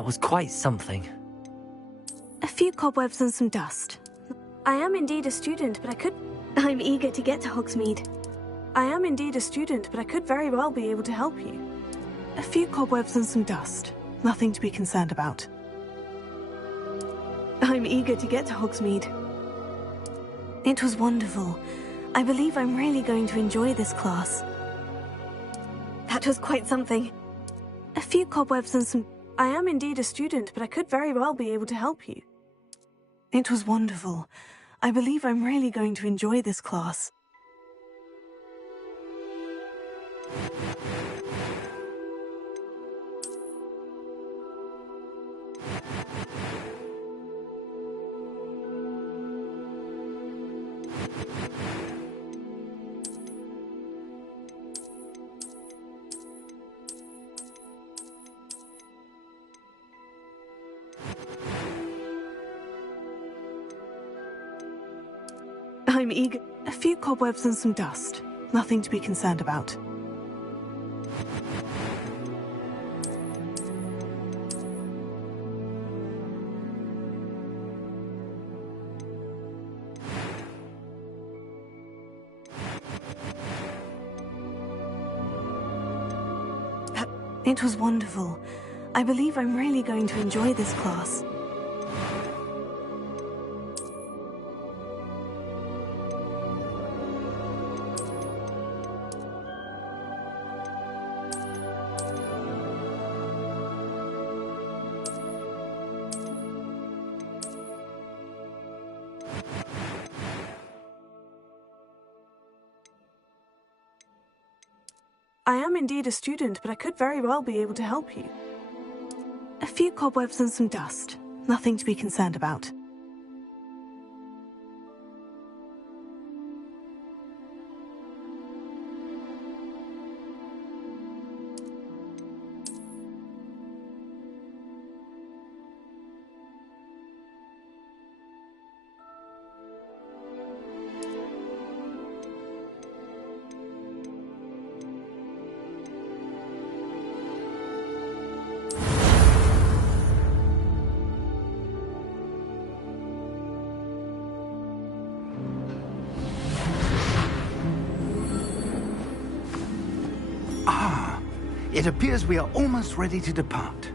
That was quite something. A few cobwebs and some dust. I am indeed a student, but I could... I'm eager to get to Hogsmeade. I am indeed a student, but I could very well be able to help you. A few cobwebs and some dust. Nothing to be concerned about. I'm eager to get to Hogsmeade. It was wonderful. I believe I'm really going to enjoy this class. That was quite something. A few cobwebs and some... I am indeed a student, but I could very well be able to help you. It was wonderful. I believe I'm really going to enjoy this class. I'm eager. A few cobwebs and some dust. Nothing to be concerned about. It was wonderful. I believe I'm really going to enjoy this class. I am indeed a student, but I could very well be able to help you. A few cobwebs and some dust. Nothing to be concerned about. It appears we are almost ready to depart.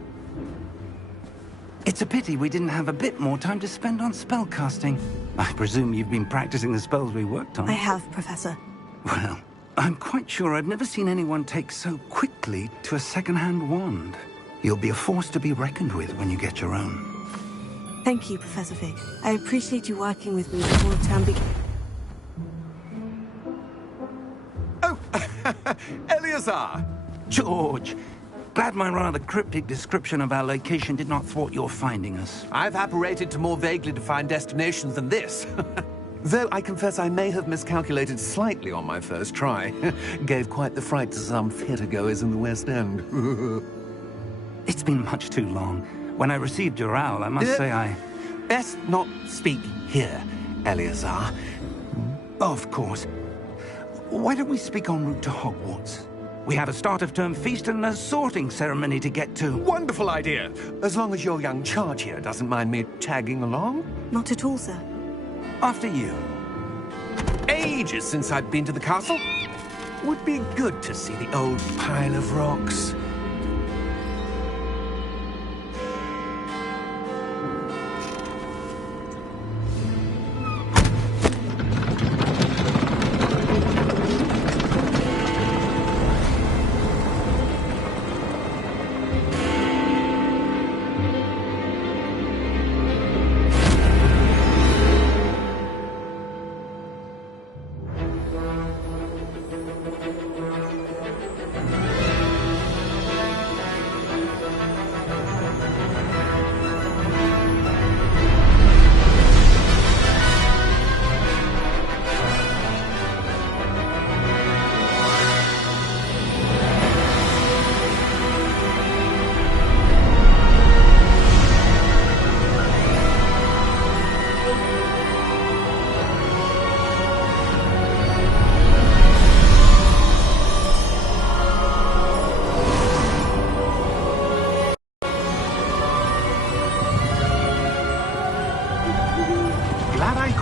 It's a pity we didn't have a bit more time to spend on spellcasting. I presume you've been practicing the spells we worked on. I have, Professor. Well, I'm quite sure I've never seen anyone take so quickly to a second-hand wand. You'll be a force to be reckoned with when you get your own. Thank you, Professor Fig. I appreciate you working with me before the term begins. Oh, Eleazar! George, glad my rather cryptic description of our location did not thwart your finding us. I've apparated to more vaguely defined destinations than this. Though I confess I may have miscalculated slightly on my first try. Gave quite the fright to some theatre-goers in the West End. It's been much too long. When I received your owl, I must say I... Best not speak here, Eleazar. Of course. Why don't we speak en route to Hogwarts? We have a start-of-term feast and a sorting ceremony to get to. Wonderful idea! As long as your young charge here doesn't mind me tagging along. Not at all, sir. After you. Ages since I'd been to the castle. Would be good to see the old pile of rocks.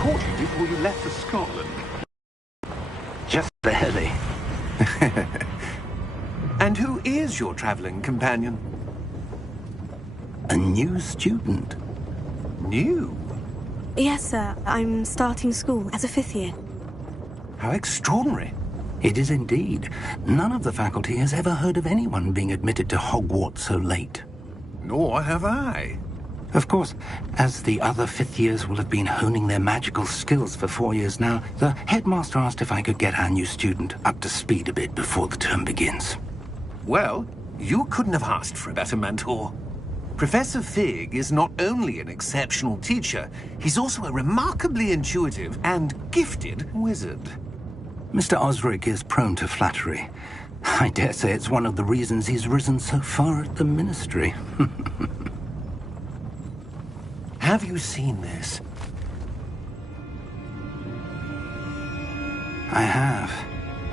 caught you before you left for Scotland. Just barely. And who is your traveling companion? A new student. New? Yes, sir. I'm starting school as a 5th year. How extraordinary. It is indeed. None of the faculty has ever heard of anyone being admitted to Hogwarts so late. Nor have I. Of course, as the other 5th years will have been honing their magical skills for 4 years now, the headmaster asked if I could get our new student up to speed a bit before the term begins. Well, you couldn't have asked for a better mentor. Professor Fig is not only an exceptional teacher, he's also a remarkably intuitive and gifted wizard. Mr. Osric is prone to flattery. I dare say it's one of the reasons he's risen so far at the Ministry. Have you seen this? I have.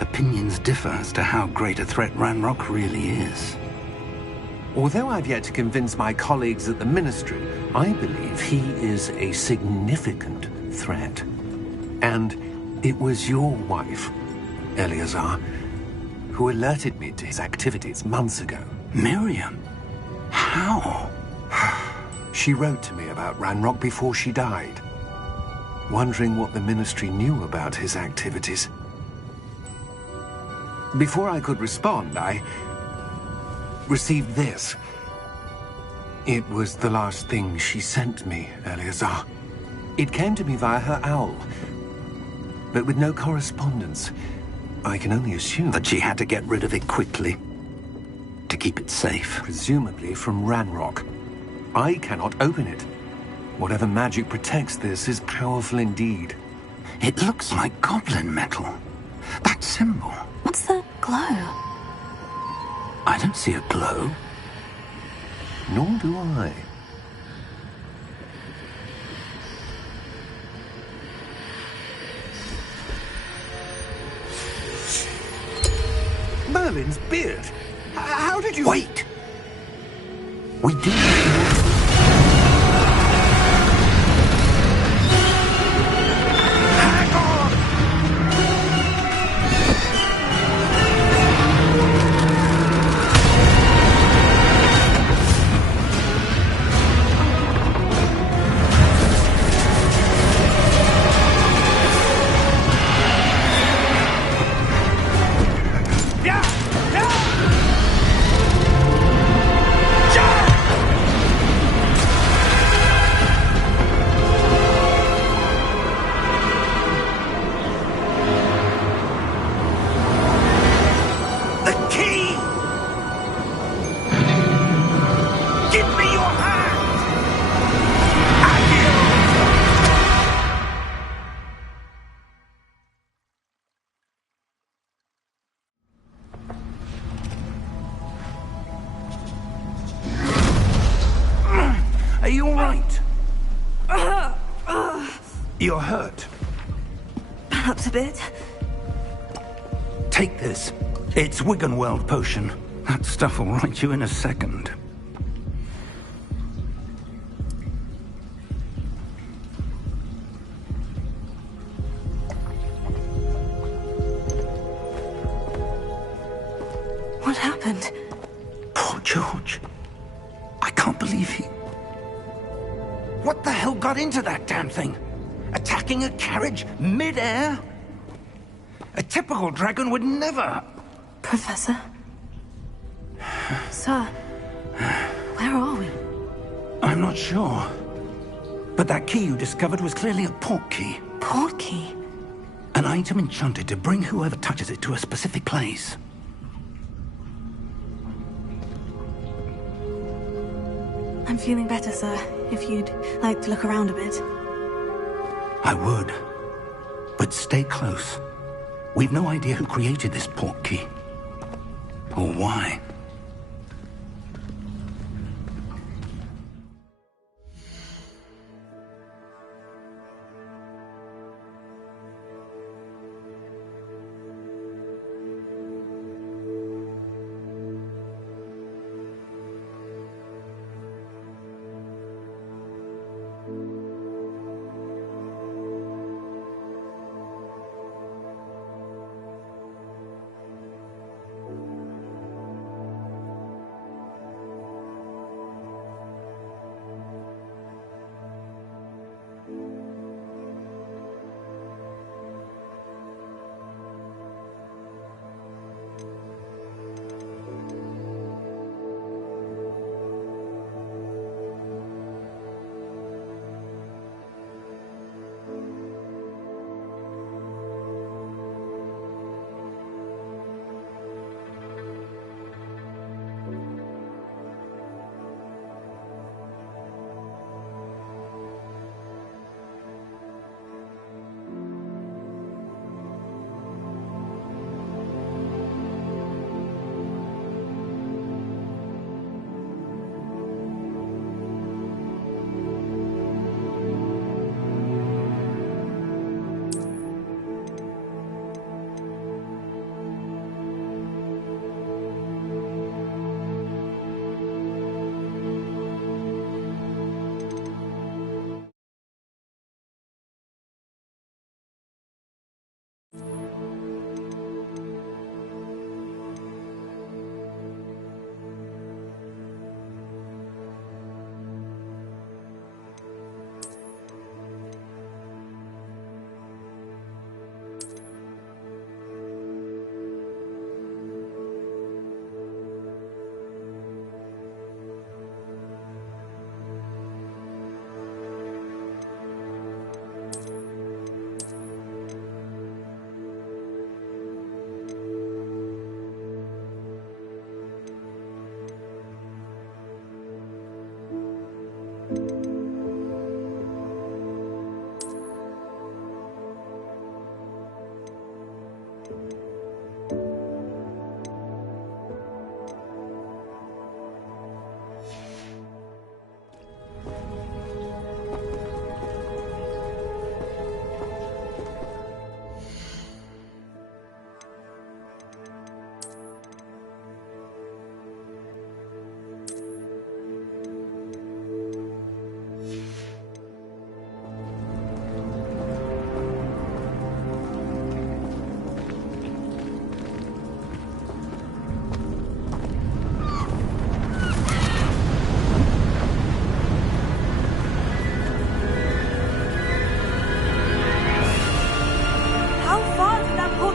Opinions differ as to how great a threat Ranrock really is. Although I've yet to convince my colleagues at the Ministry, I believe he is a significant threat. And it was your wife, Eleazar, who alerted me to his activities months ago. Miriam? How? She wrote to me about Ranrock before she died, wondering what the Ministry knew about his activities. Before I could respond, I received this. It was the last thing she sent me, Eleazar. It came to me via her owl, but with no correspondence. I can only assume That she had to get rid of it quickly, to keep it safe. presumably from Ranrock. I cannot open it. Whatever magic protects this is powerful indeed. It looks like goblin metal. That symbol. What's the glow? I don't see a glow. Nor do I. Merlin's beard. How did you... Wait! We did. Hang on! Yeah! Yeah! The key! Give me your hand! Are you all right? You're hurt. Perhaps a bit. Take this. It's Wiggenweld potion. That stuff will right you in a second. What happened? Poor George. I can't believe he... What the hell got into that damn thing? Attacking a carriage mid-air? A typical dragon would never... Professor? Sir? Where are we? I'm not sure. But that key you discovered was clearly a port key. Port key? An item enchanted to bring whoever touches it to a specific place. I'm feeling better, sir. If you'd like to look around a bit. I would. But stay close. We've no idea who created this port key. Or why.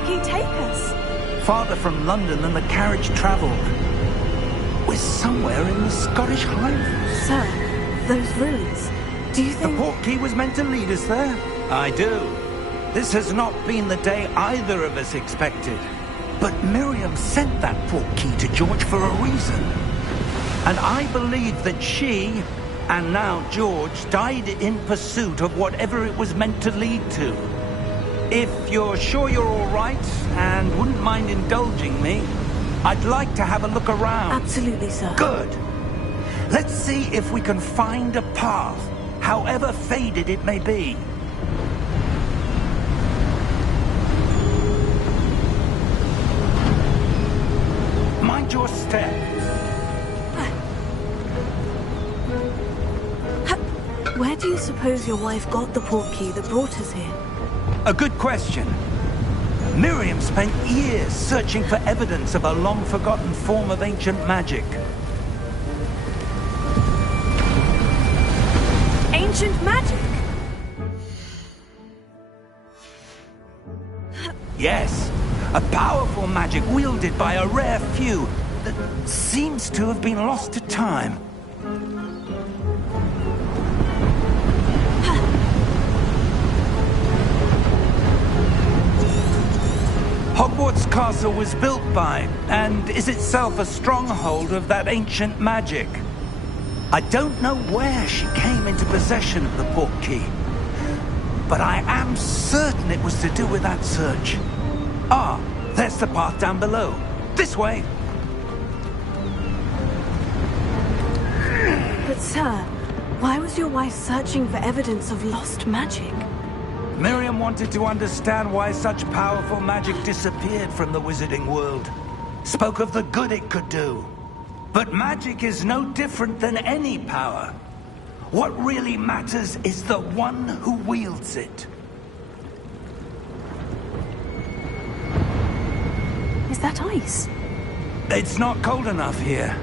he take us? Farther from London than the carriage travelled. We're somewhere in the Scottish Highlands. Sir, those ruins. Do you The think... portkey was meant to lead us there? I do. This has not been the day either of us expected. But Miriam sent that portkey to George for a reason. And I believe that she, and now George, died in pursuit of whatever it was meant to lead to. If you're sure you're all right, and wouldn't mind indulging me, I'd like to have a look around. Absolutely, sir. Good. Let's see if we can find a path, however faded it may be. Mind your step. Where do you suppose your wife got the portkey that brought us here? A good question. Miriam spent years searching for evidence of a long-forgotten form of ancient magic. Ancient magic? Yes, a powerful magic wielded by a rare few that seems to have been lost to time. Hogwarts Castle was built by, and is itself a stronghold of that ancient magic. I don't know where she came into possession of the portkey, but I am certain it was to do with that search. Ah, there's the path down below. This way. But sir, why was your wife searching for evidence of lost magic? Miriam wanted to understand why such powerful magic disappeared from the wizarding world. Spoke of the good it could do. But magic is no different than any power. What really matters is the one who wields it. Is that ice? It's not cold enough here.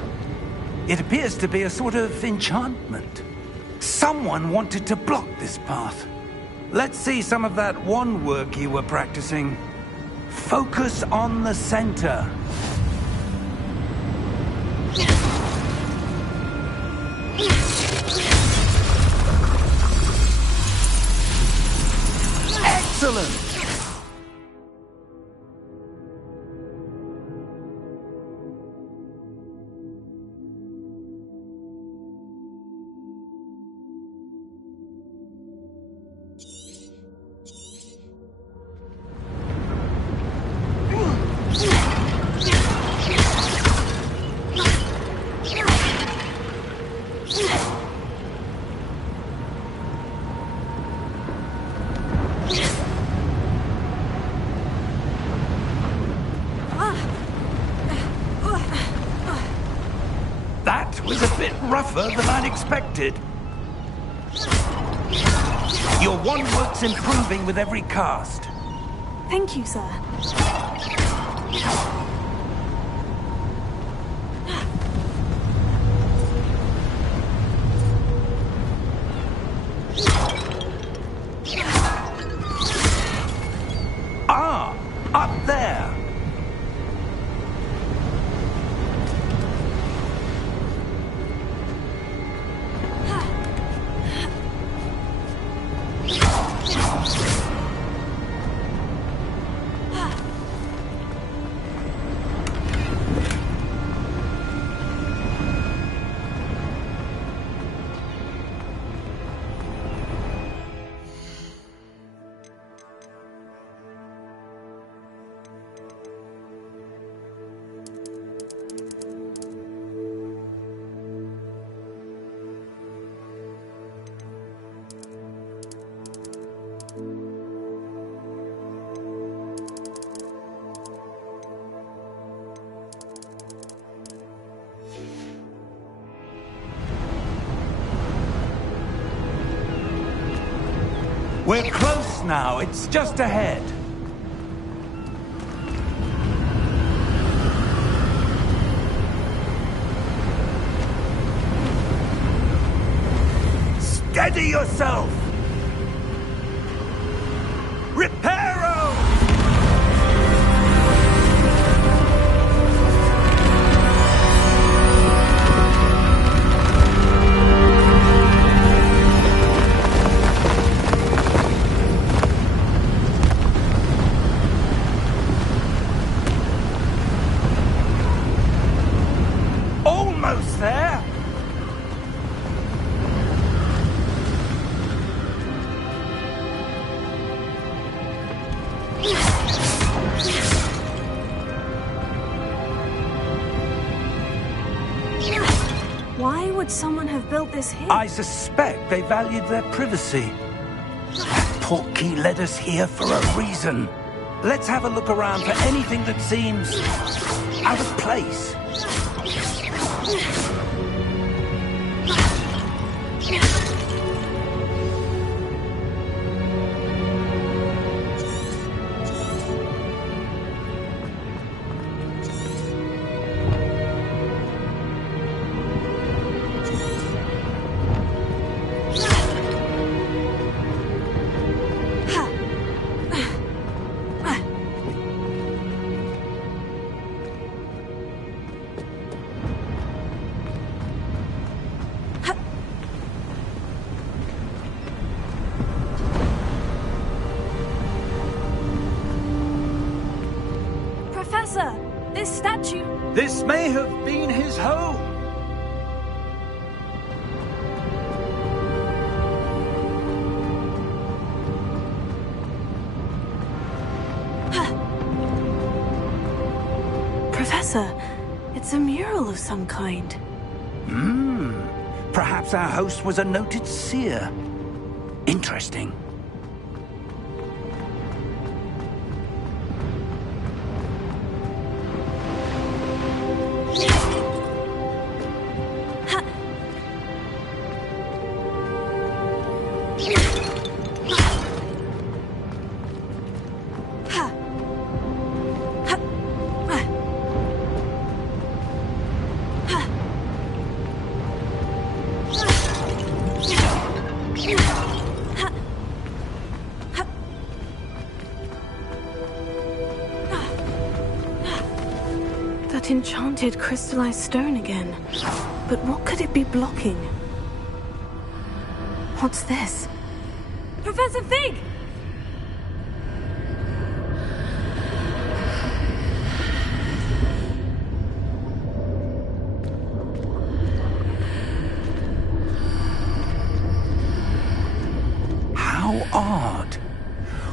It appears to be a sort of enchantment. Someone wanted to block this path. Let's see some of that wand work you were practicing. Focus on the center. Excellent! That was a bit rougher than I'd expected. Your wand work's improving with every cast. Thank you, sir. Ah, up there. We're close now. It's just ahead. Steady yourself! Reparo! would someone have built this here? I suspect they valued their privacy. That portkey led us here for a reason. Let's have a look around for anything that seems out of place. Professor, this statue... This may have been his home. Professor, it's a mural of some kind. Perhaps our host was a noted seer. Interesting. That enchanted crystallized stone again. But what could it be blocking? What's this? Professor Fig! How odd.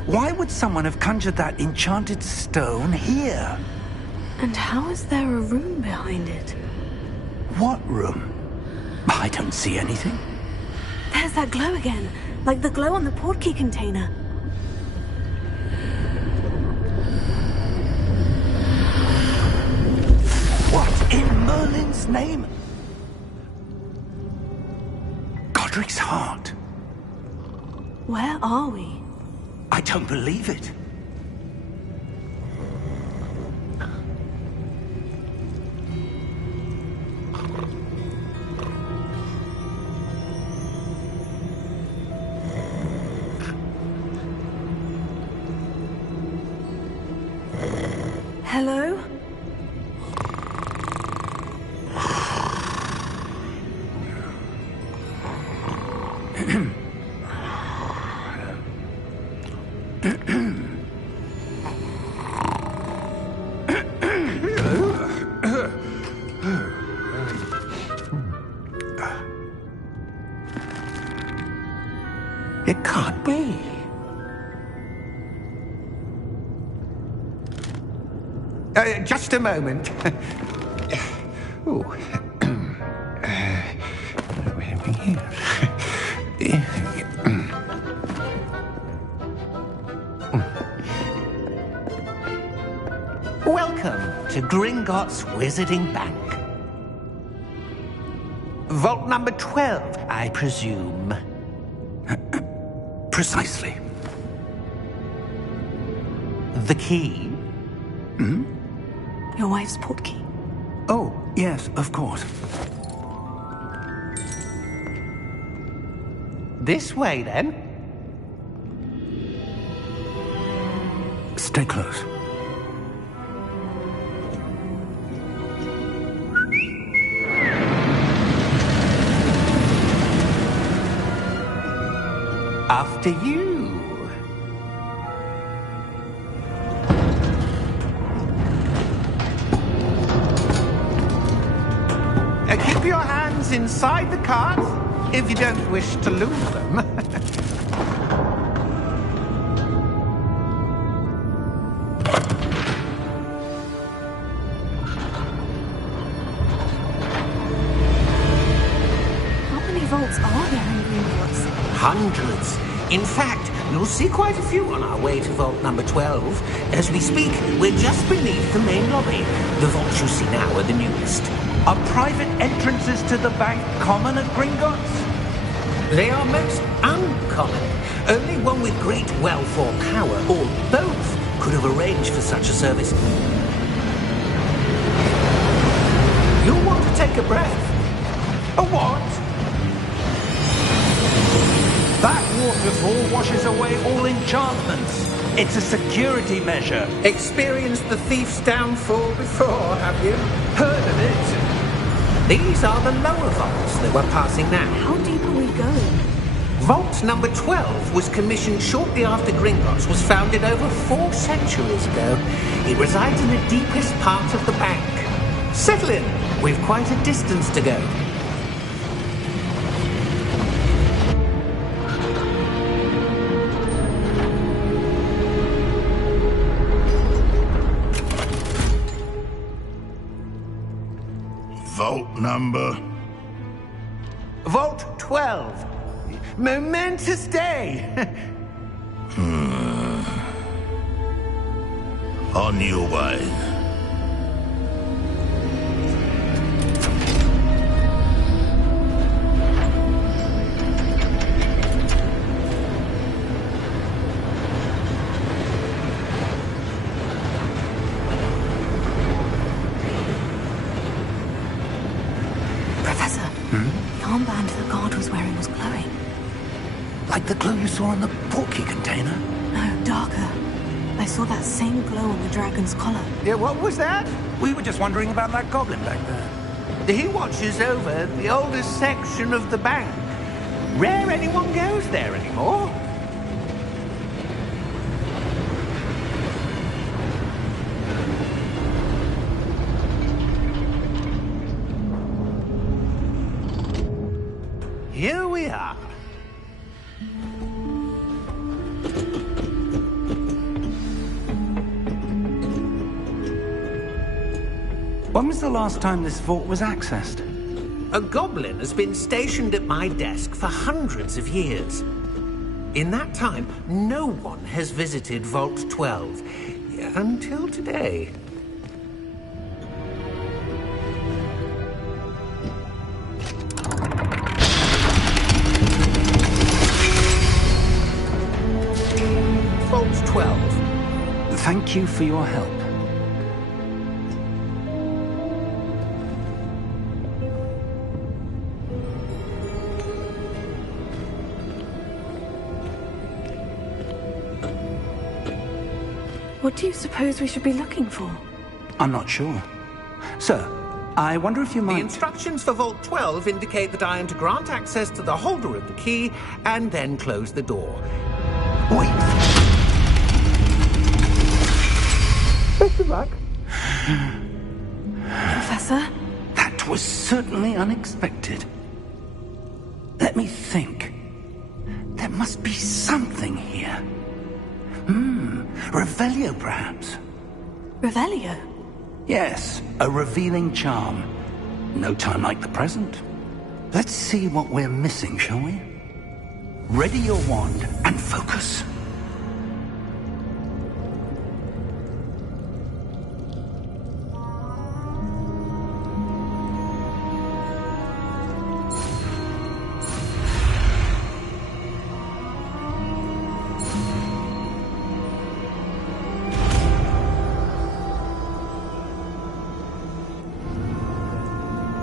Why would someone have conjured that enchanted stone here? And how is there a room behind it? What room? I don't see anything. There's that glow again, like the glow on the portkey container. What in Merlin's name? Godric's heart. Where are we? I don't believe it. Hello? It can't be. Just a moment. Oh. Where are we here? Welcome to Gringotts Wizarding Bank. Vault number 12, I presume. Precisely. The key? Your wife's portkey. Oh, yes, of course. This way, then. Stay close. After you. Keep your hands inside the cart if you don't wish to lose them. Hundreds. In fact, you'll see quite a few on our way to vault number 12. As we speak, we're just beneath the main lobby. The vaults you see now are the newest. Are private entrances to the bank common at Gringotts? They are most uncommon. Only one with great wealth or power, or both, could have arranged for such a service. You'll want to take a breath. A what? That waterfall washes away all enchantments. It's a security measure. Experienced the thief's downfall before, have you? Heard of it? These are the lower vaults that we're passing now. How deep are we going? Vault number 12 was commissioned shortly after Gringotts was founded over 4 centuries ago. It resides in the deepest part of the bank. Settle in. We've quite a distance to go. Vault number? Vault 12. Momentous day. On your way. Professor, the armband the guard was wearing was glowing. Like the glow you saw in the portkey container? No, darker. I saw that same glow on the dragon's collar. Yeah, what was that? We were just wondering about that goblin back there. He watches over the oldest section of the bank. Rare anyone goes there anymore. Here we are. When was the last time this vault was accessed? A goblin has been stationed at my desk for hundreds of years. In that time, no one has visited Vault 12. Until today. Vault 12. Thank you for your help. What do you suppose we should be looking for? I'm not sure. Sir, I wonder if you The might... instructions for Vault 12 indicate that I am to grant access to the holder of the key and then close the door. Wait! Best of luck. Professor? That was certainly unexpected. Let me think. There must be something here. Revelio, perhaps? Revelio? Yes, a revealing charm. No time like the present. Let's see what we're missing, shall we? Ready your wand and focus.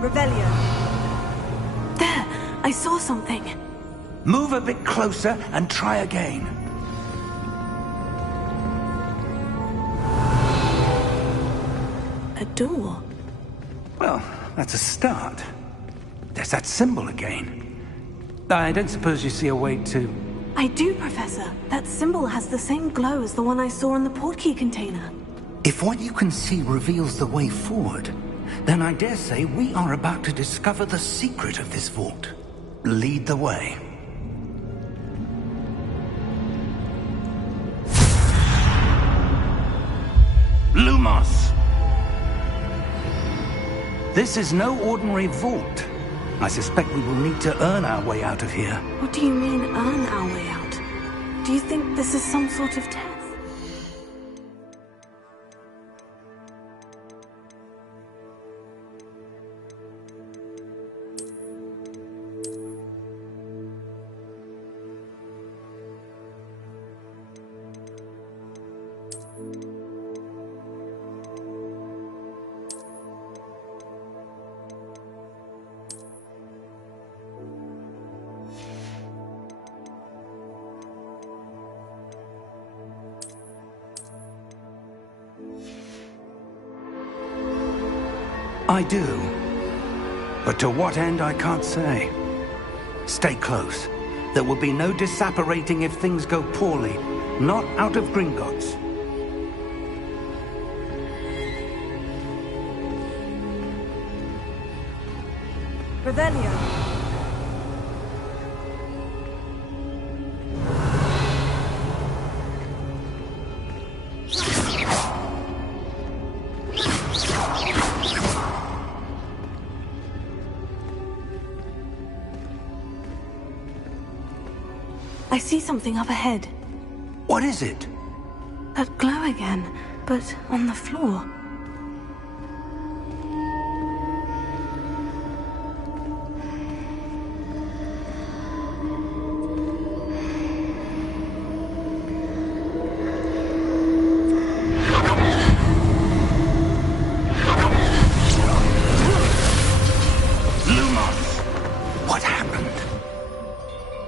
Revelio. There! I saw something. Move a bit closer and try again. A door. Well, that's a start. There's that symbol again. I don't suppose you see a way to... I do, Professor. That symbol has the same glow as the one I saw in the portkey container. If what you can see reveals the way forward, then I dare say we are about to discover the secret of this vault. Lead the way. Lumos! This is no ordinary vault. I suspect we will need to earn our way out of here. What do you mean, earn our way out? Do you think this is some sort of test? I do. But to what end, I can't say. Stay close. There will be no disapparating if things go poorly. Not out of Gringotts. Revelio. I see something up ahead. What is it? That glow again, but on the floor.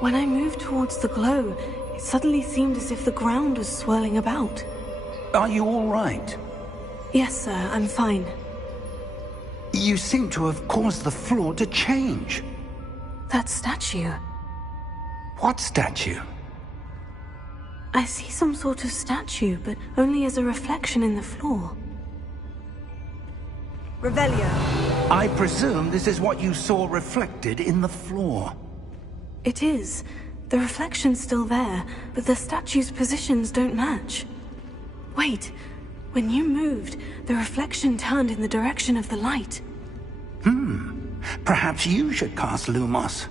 When I moved towards the glow, it suddenly seemed as if the ground was swirling about. Are you all right? Yes, sir, I'm fine. You seem to have caused the floor to change. That statue. What statue? I see some sort of statue, but only as a reflection in the floor. Revelio. I presume this is what you saw reflected in the floor. It is. The reflection's still there, but the statue's positions don't match. Wait. When you moved, the reflection turned in the direction of the light. Perhaps you should cast Lumos.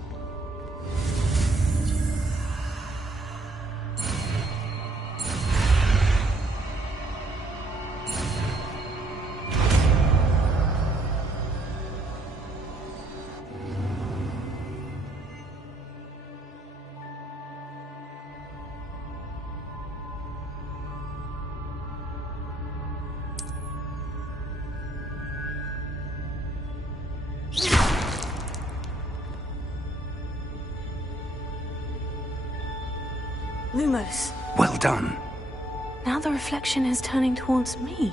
Lumos. Well done. Now the reflection is turning towards me.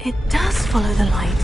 It does follow the light.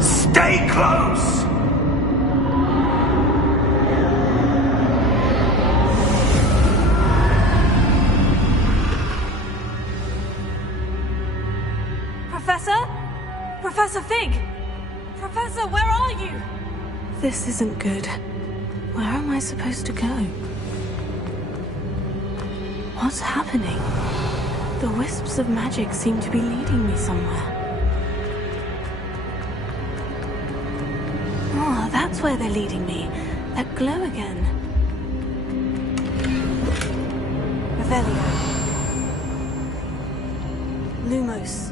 Stay close! Professor? Professor Fig! Professor, where are you? This isn't good. Where am I supposed to go? What's happening? The wisps of magic seem to be leading me somewhere. Oh, that's where they're leading me. That glow again. Revelio. Lumos.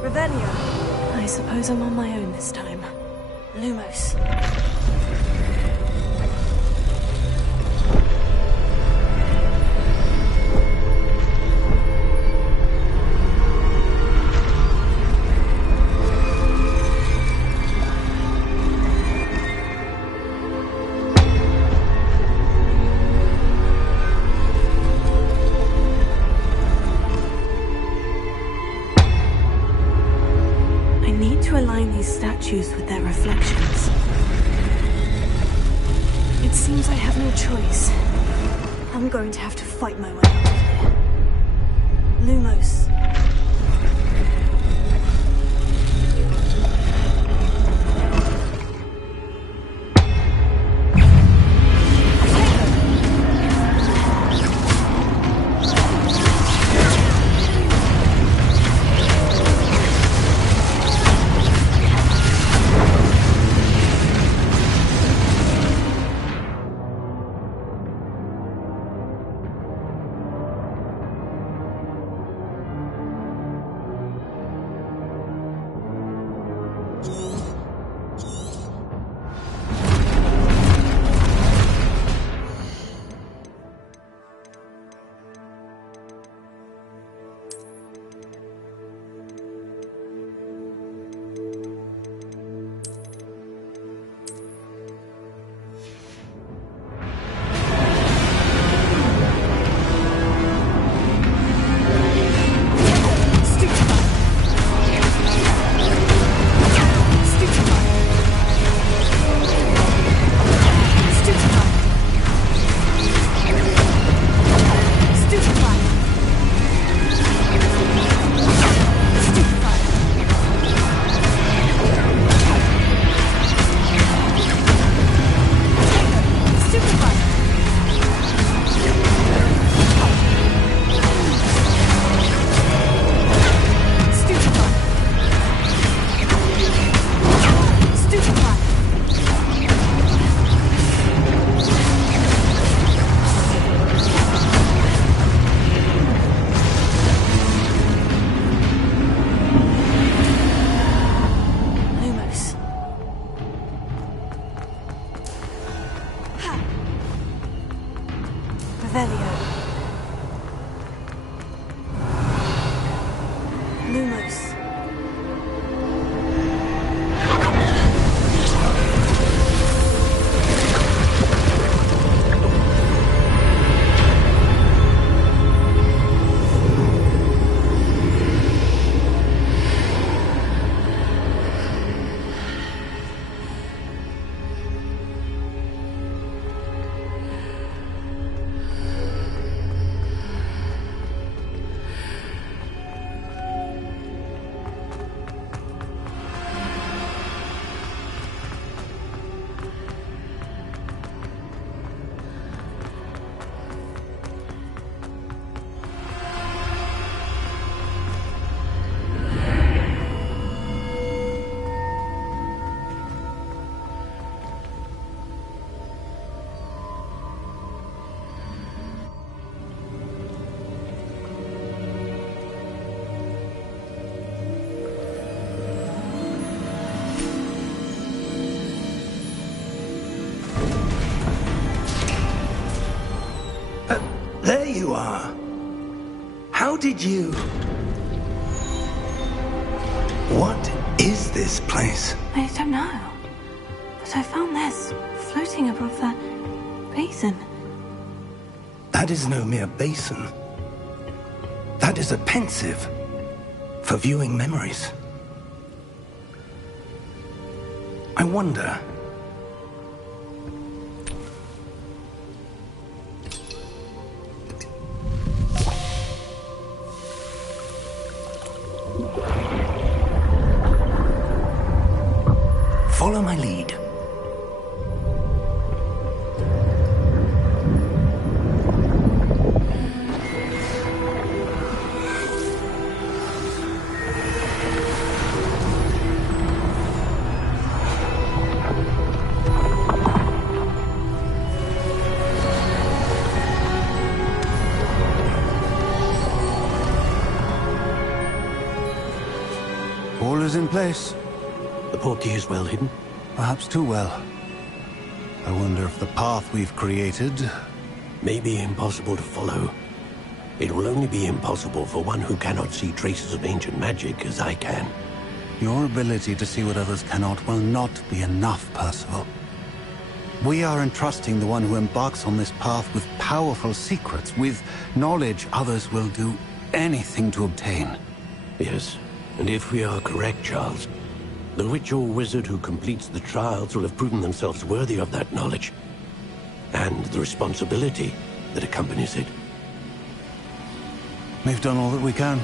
Revelio. I suppose I'm on my own this time. Lumos. Statues with their reflections. It seems I have no choice. I'm going to have to fight my way out of here. Lumos. Lumos. There you are. How did you... What is this place? I don't know. But I found this floating above that basin. That is no mere basin. That is a pensive for viewing memories. I wonder... Follow my lead. is in place. The portkey is well hidden? Perhaps too well. I wonder if the path we've created... may be impossible to follow. It will only be impossible for one who cannot see traces of ancient magic as I can. Your ability to see what others cannot will not be enough, Percival. We are entrusting the one who embarks on this path with powerful secrets, with knowledge others will do anything to obtain. Yes, and if we are correct, Charles, the witch or wizard who completes the trials will have proven themselves worthy of that knowledge, and the responsibility that accompanies it. We've done all that we can.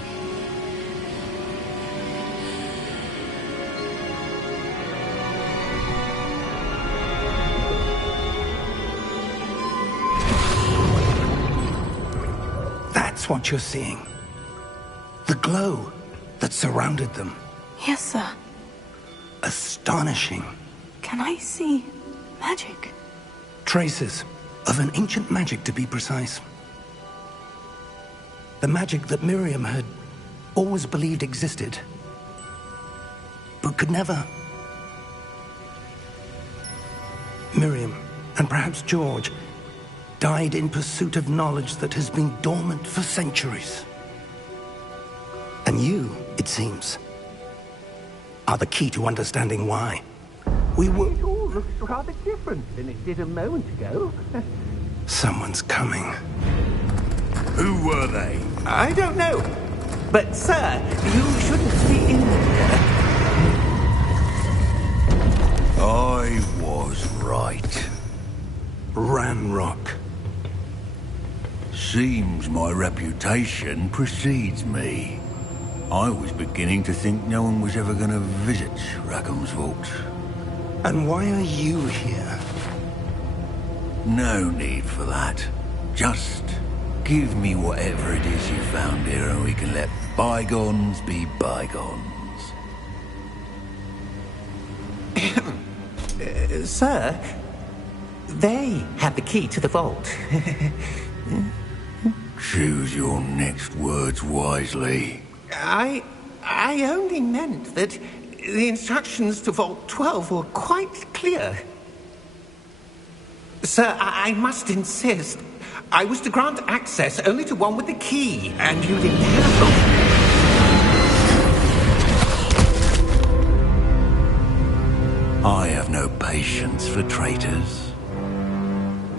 That's what you're seeing. The glow that surrounded them. Yes, sir. Astonishing. Can I see magic? Traces of an ancient magic, to be precise. The magic that Miriam had always believed existed, but could never. Miriam, and perhaps George, died in pursuit of knowledge that has been dormant for centuries. And you, it seems, are the key to understanding why. We were... It all looks rather different than it did a moment ago. Someone's coming. Who were they? I don't know. But, sir, you shouldn't be in there. I was right. Ranrock. Seems my reputation precedes me. I was beginning to think no one was ever going to visit Rackham's Vault. And why are you here? No need for that. Just give me whatever it is you found here and we can let bygones be bygones. Sir, they have the key to the vault. Choose your next words wisely. I only meant that the instructions to Vault 12 were quite clear. Sir, I must insist. I was to grant access only to one with the key, and you didn't have I have no patience for traitors.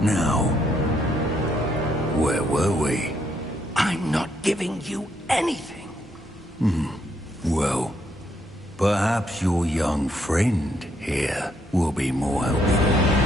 Now, where were we? I'm not giving you anything. Well, perhaps your young friend here will be more helpful.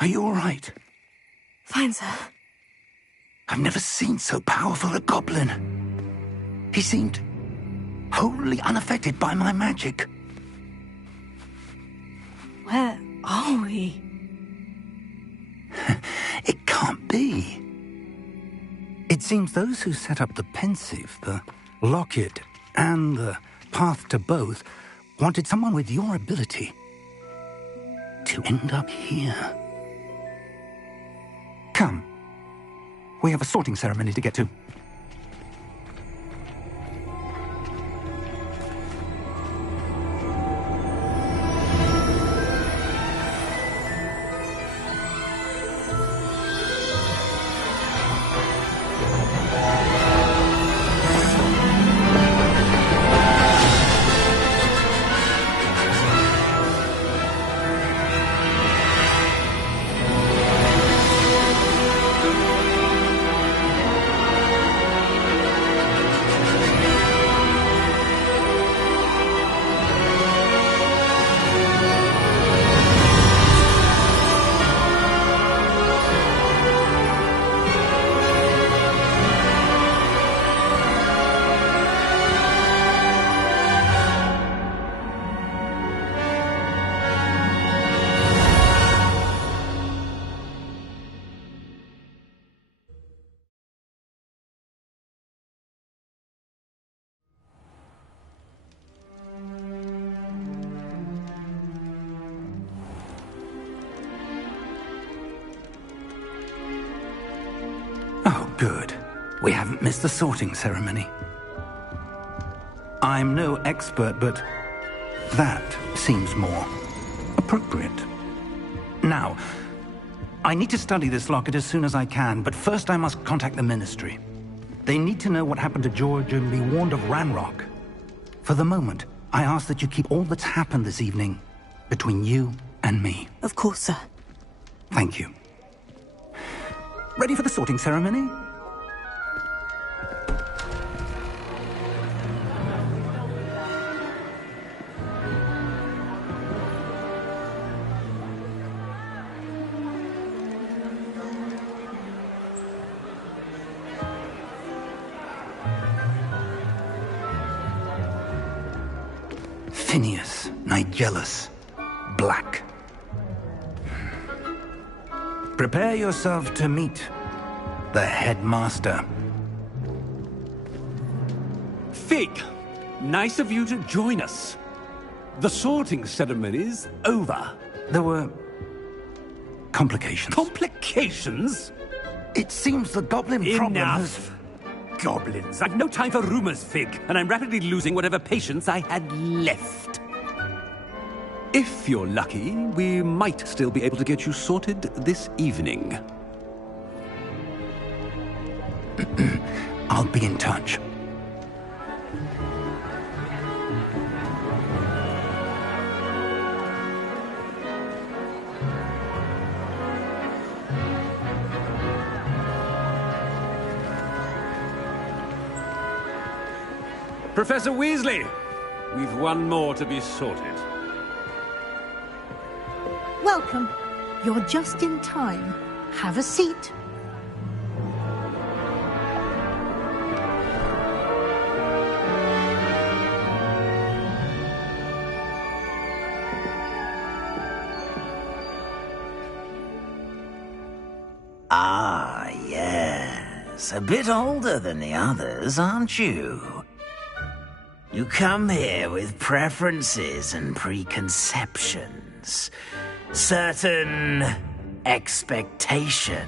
Are you all right? Fine, sir. I've never seen so powerful a goblin. He seemed wholly unaffected by my magic. Where are we? It can't be. It seems those who set up the pensive, the locket, and the path to both wanted someone with your ability to end up here. Come. We have a sorting ceremony to get to. Good. We haven't missed the sorting ceremony. I'm no expert, but that seems more appropriate. Now, I need to study this locket as soon as I can, but first I must contact the Ministry. They need to know what happened to George and be warned of Ranrock. For the moment, I ask that you keep all that's happened this evening between you and me. Of course, sir. Thank you. Ready for the sorting ceremony? Phineas, Nigellus, Black. Prepare yourself to meet the headmaster. Fig, nice of you to join us. The sorting ceremony's over. There were complications. Complications? It seems the goblin problem has... Enough! Goblins. I've no time for rumors, Fig, and I'm rapidly losing whatever patience I had left. If you're lucky, we might still be able to get you sorted this evening. I'll be in touch. Professor Weasley, we've one more to be sorted. Welcome. You're just in time. Have a seat. Ah, yes. A bit older than the others, aren't you? You come here with preferences and preconceptions. Certain expectations.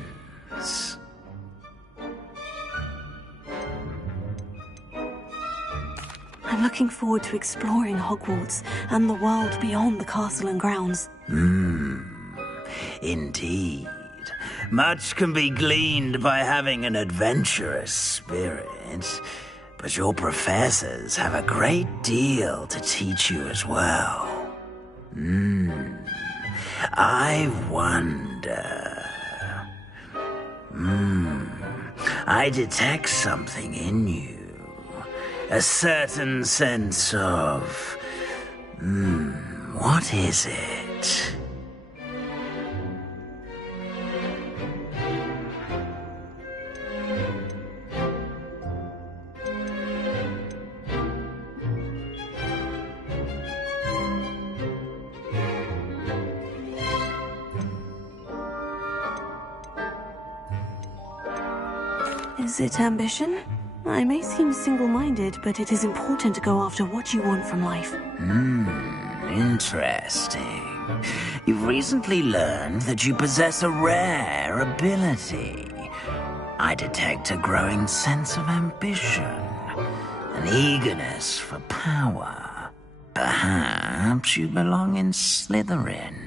I'm looking forward to exploring Hogwarts and the world beyond the castle and grounds. Indeed. Much can be gleaned by having an adventurous spirit, but your professors have a great deal to teach you as well. I wonder... I detect something in you. A certain sense of... what is it? Is it ambition? I may seem single-minded, but it is important to go after what you want from life. Interesting. You've recently learned that you possess a rare ability. I detect a growing sense of ambition, an eagerness for power. Perhaps you belong in Slytherin.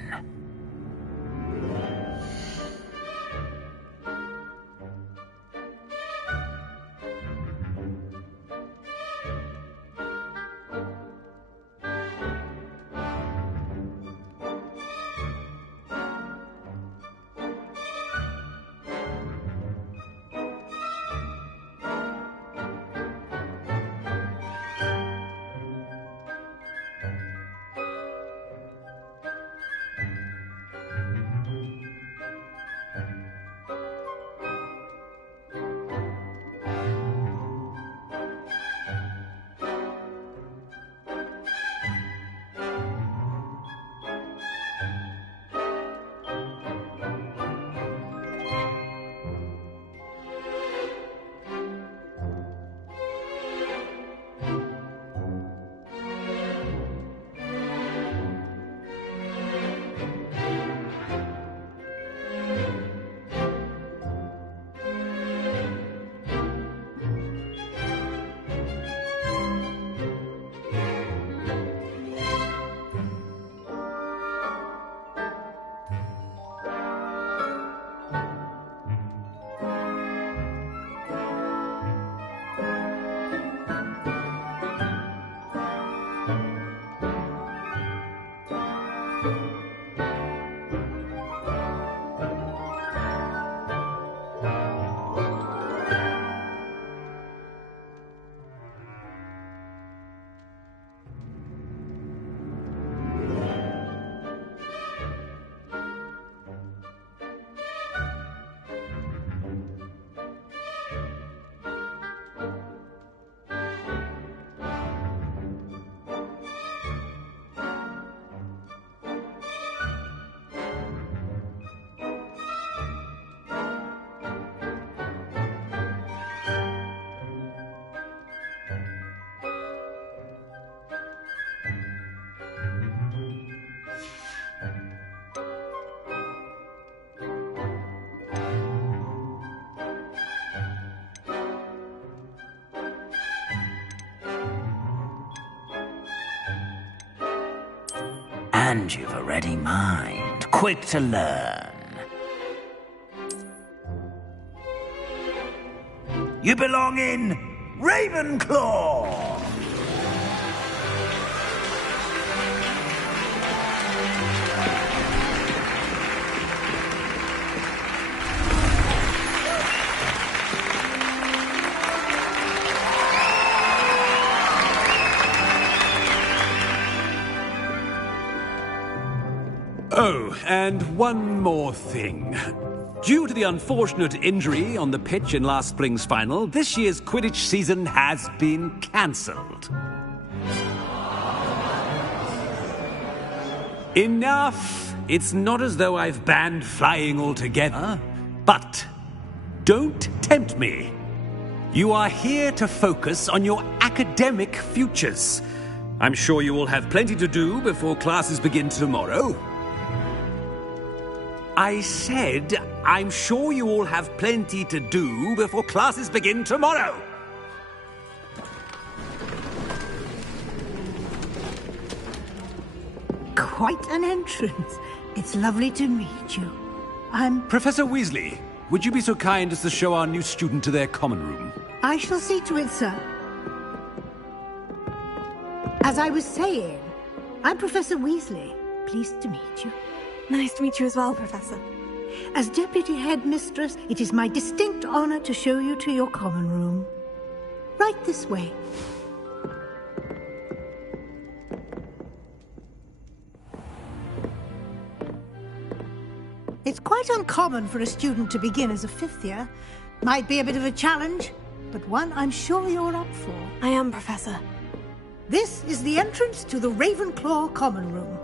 And you've a ready mind, quick to learn. You belong in Ravenclaw! Oh, and one more thing. Due to the unfortunate injury on the pitch in last spring's final, this year's Quidditch season has been cancelled. Enough! It's not as though I've banned flying altogether, but don't tempt me. You are here to focus on your academic futures. I'm sure you will have plenty to do before classes begin tomorrow. I said, I'm sure you all have plenty to do before classes begin tomorrow. Quite an entrance. It's lovely to meet you. I'm... Professor Weasley, would you be so kind as to show our new student to their common room? I shall see to it, sir. As I was saying, I'm Professor Weasley. Pleased to meet you. Nice to meet you as well, Professor. As Deputy Headmistress, it is my distinct honor to show you to your common room. Right this way. It's quite uncommon for a student to begin as a fifth year. Might be a bit of a challenge, but one I'm sure you're up for. I am, Professor. This is the entrance to the Ravenclaw common room.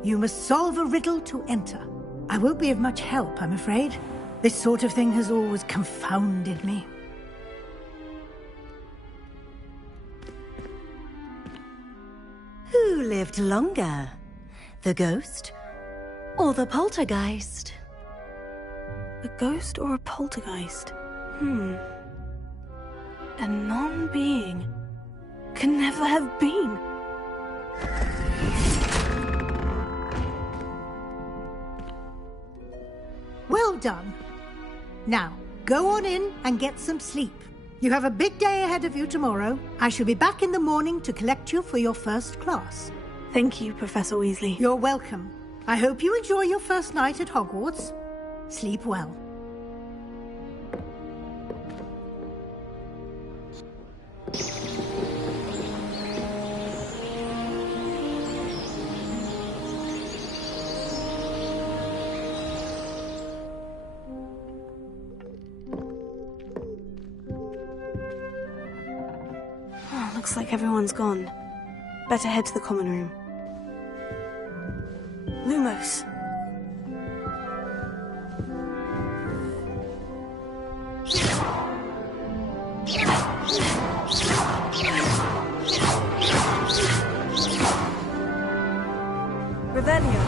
You must solve a riddle to enter. I won't be of much help, I'm afraid. This sort of thing has always confounded me. Who lived longer? The ghost or the poltergeist? A ghost or a poltergeist? A non-being can never have been. Well done. Now, go on in and get some sleep. You have a big day ahead of you tomorrow. I shall be back in the morning to collect you for your first class. Thank you, Professor Weasley. You're welcome. I hope you enjoy your first night at Hogwarts. Sleep well. Looks like everyone's gone. Better head to the common room. Lumos. Revelio.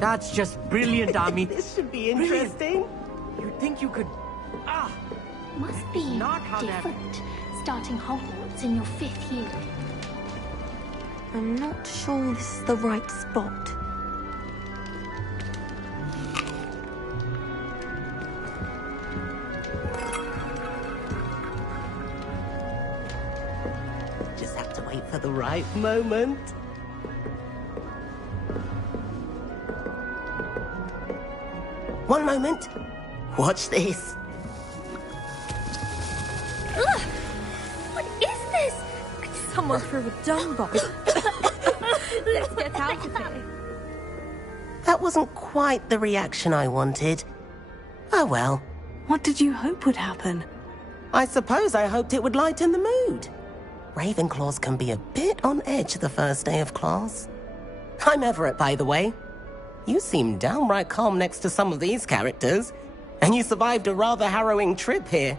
That's just brilliant, Ami. This should be interesting. You'd think you could Must be different, starting Hogwarts in your 5th year. I'm not sure this is the right spot. Just have to wait for the right moment. One moment. Watch this. Ugh! What is this? Someone threw a dung bomb. Let's get out of here. That wasn't quite the reaction I wanted. Oh well. What did you hope would happen? I suppose I hoped it would lighten the mood. Ravenclaws can be a bit on edge the first day of class. I'm Everett, by the way. You seem downright calm next to some of these characters, and you survived a rather harrowing trip here.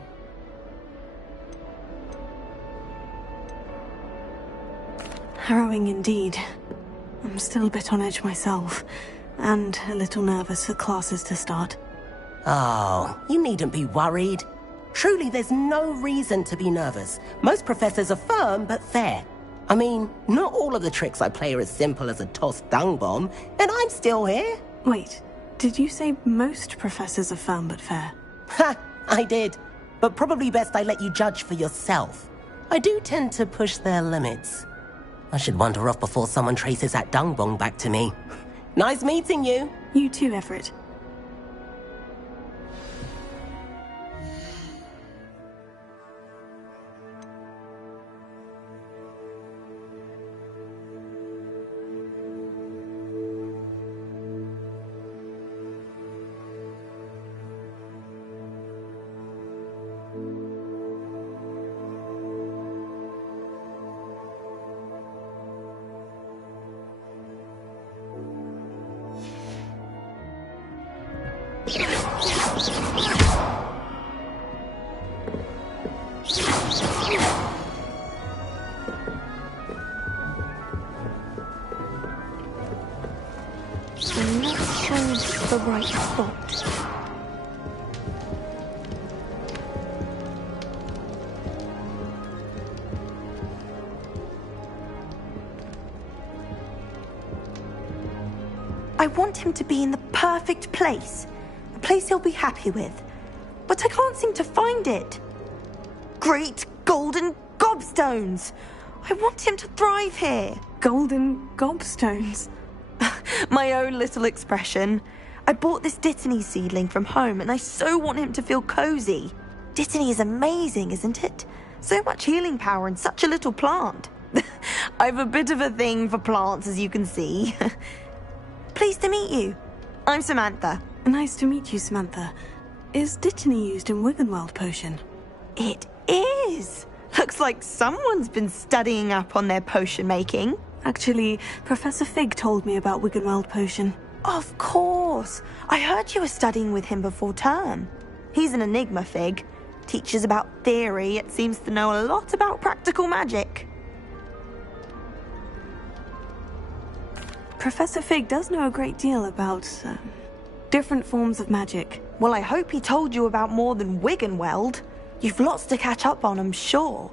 Harrowing indeed. I'm still a bit on edge myself, and a little nervous for classes to start. Oh, you needn't be worried. Truly, there's no reason to be nervous. Most professors are firm but fair. I mean, not all of the tricks I play are as simple as a tossed dung bomb, and I'm still here. Wait, did you say most professors are firm but fair? Ha! I did. But probably best I let you judge for yourself. I do tend to push their limits. I should wander off before someone traces that dung bomb back to me. Nice meeting you. You too, Everett. I'm not sure it's the right spot. I want him to be in the perfect place. A place he'll be happy with. But I can't seem to find it. Great golden gobstones! I want him to thrive here. Golden gobstones? My own little expression. I bought this Dittany seedling from home and I so want him to feel cozy. Dittany is amazing, isn't it? So much healing power in such a little plant. I've a bit of a thing for plants, as you can see. Pleased to meet you. I'm Samantha. Nice to meet you, Samantha. Is Dittany used in Wiggenweld potion? It is. Looks like someone's been studying up on their potion making. Actually, Professor Fig told me about Wiggenweld potion. Of course. I heard you were studying with him before term. He's an enigma, Fig. Teaches about theory, yet seems to know a lot about practical magic. Professor Fig does know a great deal about different forms of magic. Well, I hope he told you about more than Wiggenweld. You've lots to catch up on, I'm sure.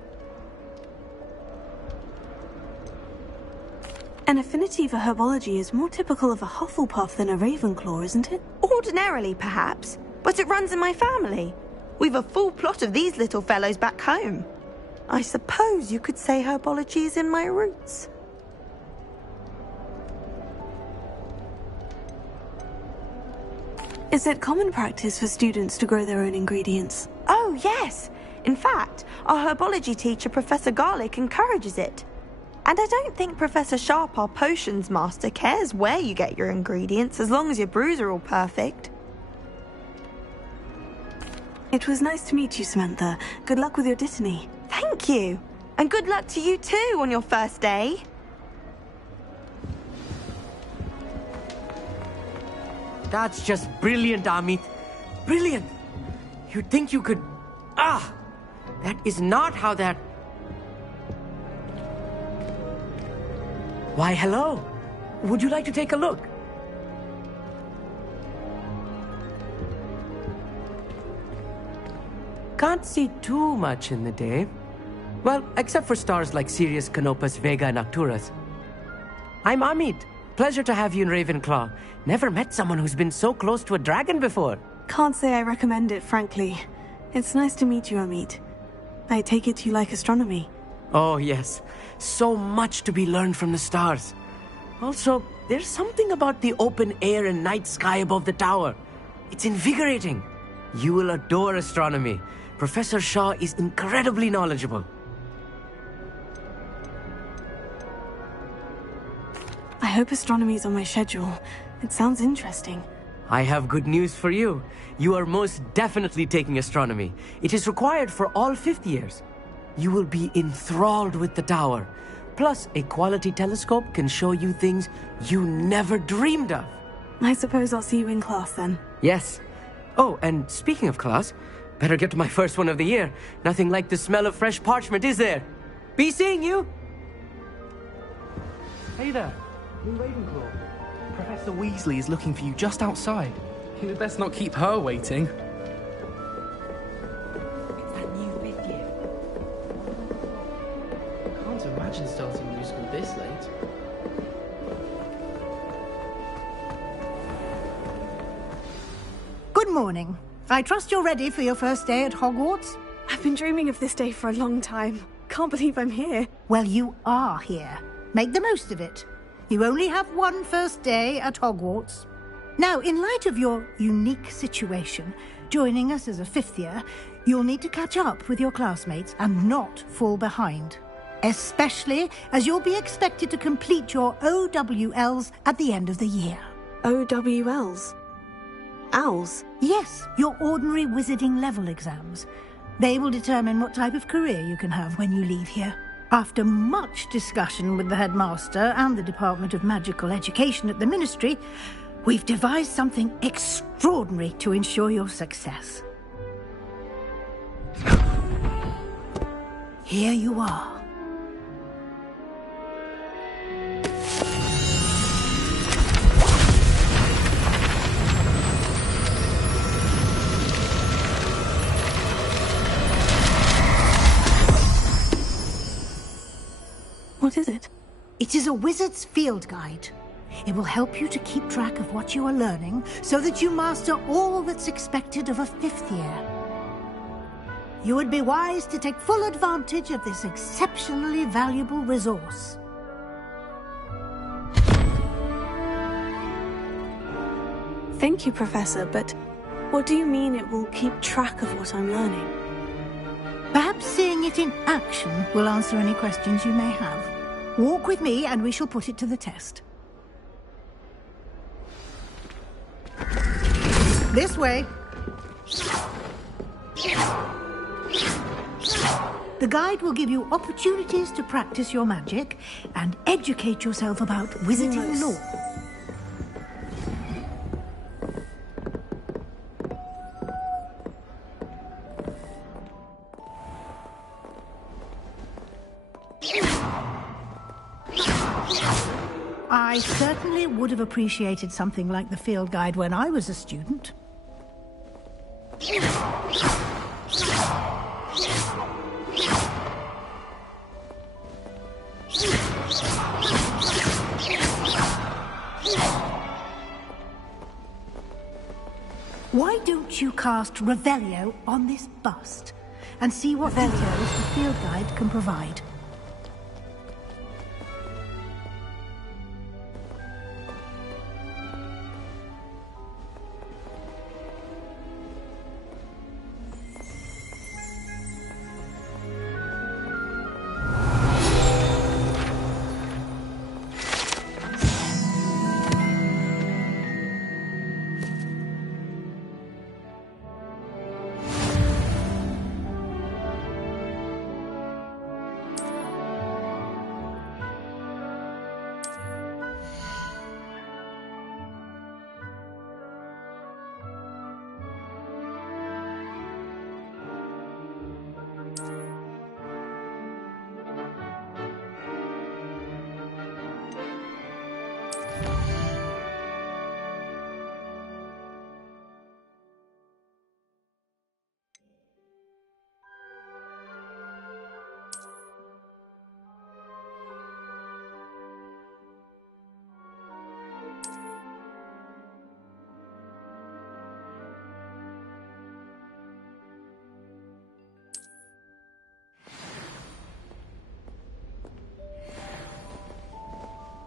An affinity for herbology is more typical of a Hufflepuff than a Ravenclaw, isn't it? Ordinarily, perhaps, but it runs in my family. We've a full plot of these little fellows back home. I suppose you could say herbology is in my roots. Is it common practice for students to grow their own ingredients? Oh, yes. In fact, our herbology teacher, Professor Garlick, encourages it. And I don't think Professor Sharp, our potions master, cares where you get your ingredients, as long as your brews are all perfect. It was nice to meet you, Samantha. Good luck with your Dittany. Thank you. And good luck to you too on your first day. That's just brilliant, Amit. Brilliant. You'd think you could... Ah! That is not how that... Why, hello. Would you like to take a look? Can't see too much in the day. Well, except for stars like Sirius, Canopus, Vega, and Arcturus. I'm Amit. Pleasure to have you in Ravenclaw. Never met someone who's been so close to a dragon before. Can't say I recommend it, frankly. It's nice to meet you, Amit. I take it you like astronomy. Oh, yes. So much to be learned from the stars. Also, there's something about the open air and night sky above the tower. It's invigorating. You will adore astronomy. Professor Shaw is incredibly knowledgeable. I hope astronomy's on my schedule. It sounds interesting. I have good news for you. You are most definitely taking astronomy. It is required for all fifth years. You will be enthralled with the tower. Plus, a quality telescope can show you things you never dreamed of. I suppose I'll see you in class then. Yes. Oh, and speaking of class, better get to my first one of the year. Nothing like the smell of fresh parchment, is there? Be seeing you! Hey there, in Ravenclaw. Professor Weasley is looking for you just outside. You had best not keep her waiting. It's that new fifth year. Can't imagine starting new school this late. Good morning. I trust you're ready for your first day at Hogwarts? I've been dreaming of this day for a long time. Can't believe I'm here. Well, you are here. Make the most of it. You only have one first day at Hogwarts. Now, in light of your unique situation, joining us as a fifth year, you'll need to catch up with your classmates and not fall behind. Especially as you'll be expected to complete your OWLs at the end of the year. OWLs? Owls? Yes, your ordinary wizarding level exams. They will determine what type of career you can have when you leave here. After much discussion with the headmaster and the Department of Magical Education at the Ministry, we've devised something extraordinary to ensure your success. Here you are. What is it? It is a wizard's field guide. It will help you to keep track of what you are learning so that you master all that's expected of a fifth year. You would be wise to take full advantage of this exceptionally valuable resource. Thank you, Professor, but what do you mean it will keep track of what I'm learning? Perhaps seeing it in action will answer any questions you may have. Walk with me and we shall put it to the test. This way. The guide will give you opportunities to practice your magic and educate yourself about wizarding lore. I certainly would have appreciated something like the field guide when I was a student. Why don't you cast Revelio on this bust and see what details the field guide can provide?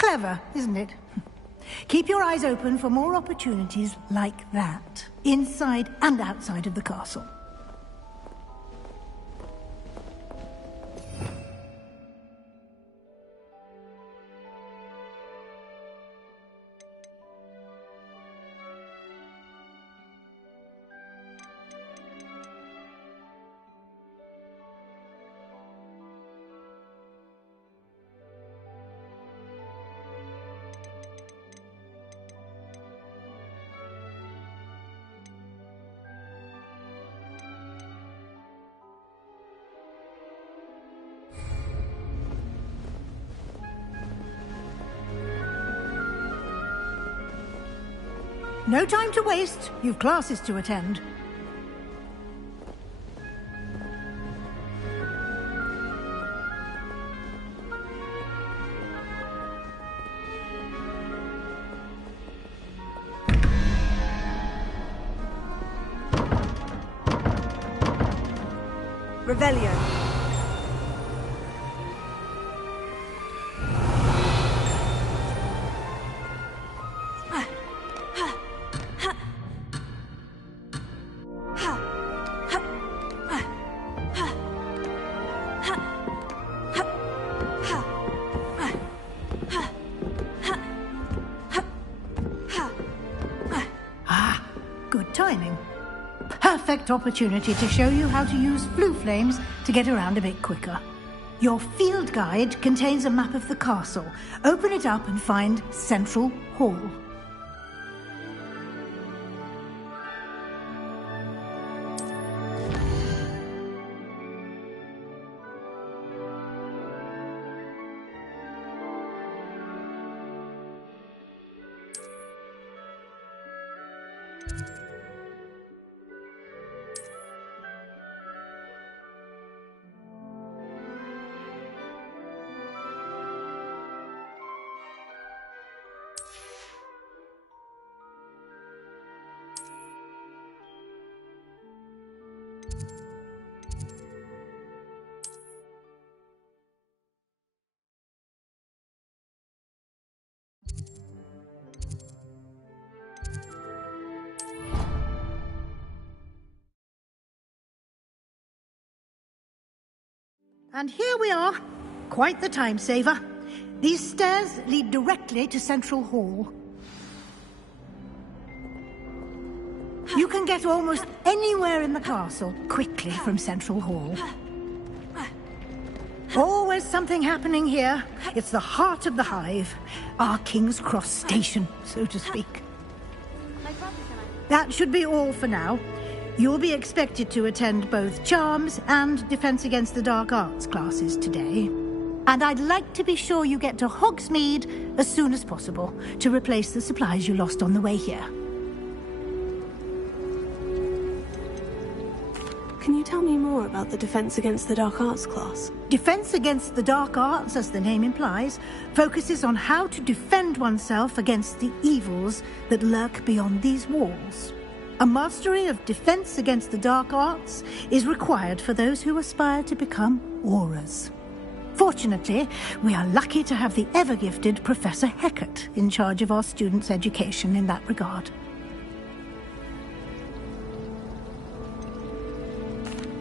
Clever, isn't it? Keep your eyes open for more opportunities like that, inside and outside of the castle. No time to waste. You've classes to attend. Revelio. Good timing. Perfect opportunity to show you how to use flue flames to get around a bit quicker. Your field guide contains a map of the castle. Open it up and find Central Hall. And here we are. Quite the time saver. These stairs lead directly to Central Hall. You can get almost anywhere in the castle quickly from Central Hall. Always something happening here. It's the heart of the hive. Our King's Cross station, so to speak. That should be all for now. You'll be expected to attend both Charms and Defense Against the Dark Arts classes today. And I'd like to be sure you get to Hogsmeade as soon as possible to replace the supplies you lost on the way here. Can you tell me more about the Defense Against the Dark Arts class? Defense Against the Dark Arts, as the name implies, focuses on how to defend oneself against the evils that lurk beyond these walls. A mastery of Defense Against the Dark Arts is required for those who aspire to become Auras. Fortunately, we are lucky to have the ever-gifted Professor Hecat in charge of our students' education in that regard.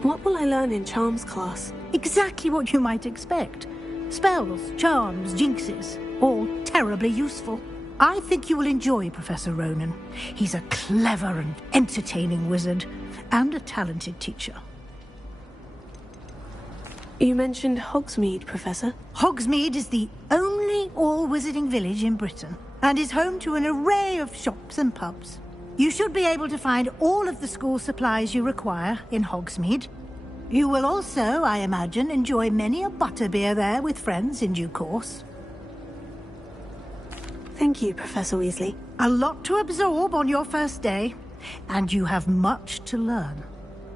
What will I learn in Charms class? Exactly what you might expect. Spells, charms, jinxes, all terribly useful. I think you will enjoy Professor Ronan. He's a clever and entertaining wizard, and a talented teacher. You mentioned Hogsmeade, Professor. Hogsmeade is the only all-wizarding village in Britain, and is home to an array of shops and pubs. You should be able to find all of the school supplies you require in Hogsmeade. You will also, I imagine, enjoy many a butterbeer there with friends in due course. Thank you, Professor Weasley. A lot to absorb on your first day, and you have much to learn.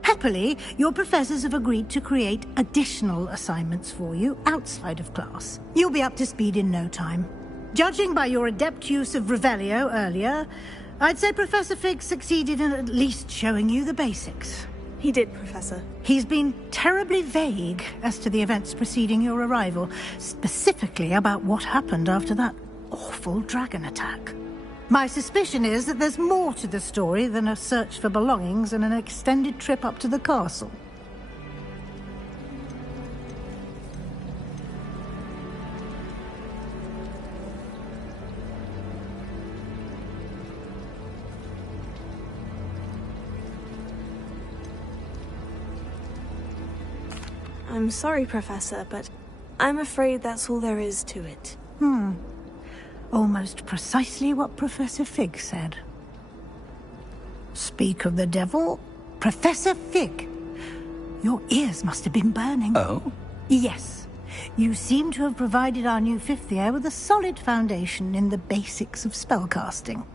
Happily, your professors have agreed to create additional assignments for you outside of class. You'll be up to speed in no time. Judging by your adept use of Revelio earlier, I'd say Professor Fig succeeded in at least showing you the basics. He did, Professor. He's been terribly vague as to the events preceding your arrival, specifically about what happened after that awful dragon attack. My suspicion is that there's more to the story than a search for belongings and an extended trip up to the castle. I'm sorry, Professor, but I'm afraid that's all there is to it. Almost precisely what Professor Fig said. Speak of the devil, Professor Fig. Your ears must have been burning. Oh? Yes. You seem to have provided our new fifth year with a solid foundation in the basics of spellcasting.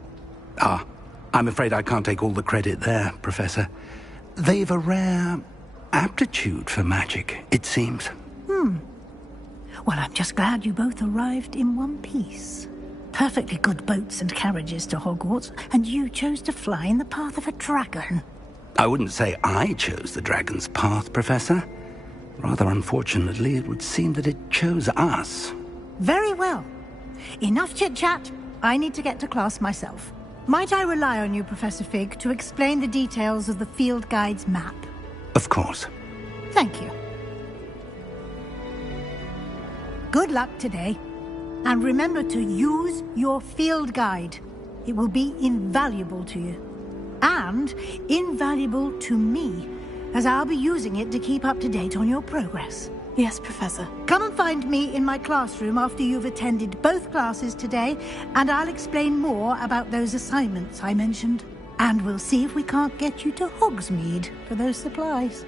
Ah, I'm afraid I can't take all the credit there, Professor. They've a rare aptitude for magic, it seems. Well, I'm just glad you both arrived in one piece. Perfectly good boats and carriages to Hogwarts, and you chose to fly in the path of a dragon. I wouldn't say I chose the dragon's path, Professor. Rather unfortunately, it would seem that it chose us. Very well. Enough chit-chat. I need to get to class myself. Might I rely on you, Professor Fig, to explain the details of the field guide's map? Of course. Thank you. Good luck today. And remember to use your field guide. It will be invaluable to you. And invaluable to me, as I'll be using it to keep up to date on your progress. Yes, Professor. Come and find me in my classroom after you've attended both classes today, and I'll explain more about those assignments I mentioned. And we'll see if we can't get you to Hogsmeade for those supplies.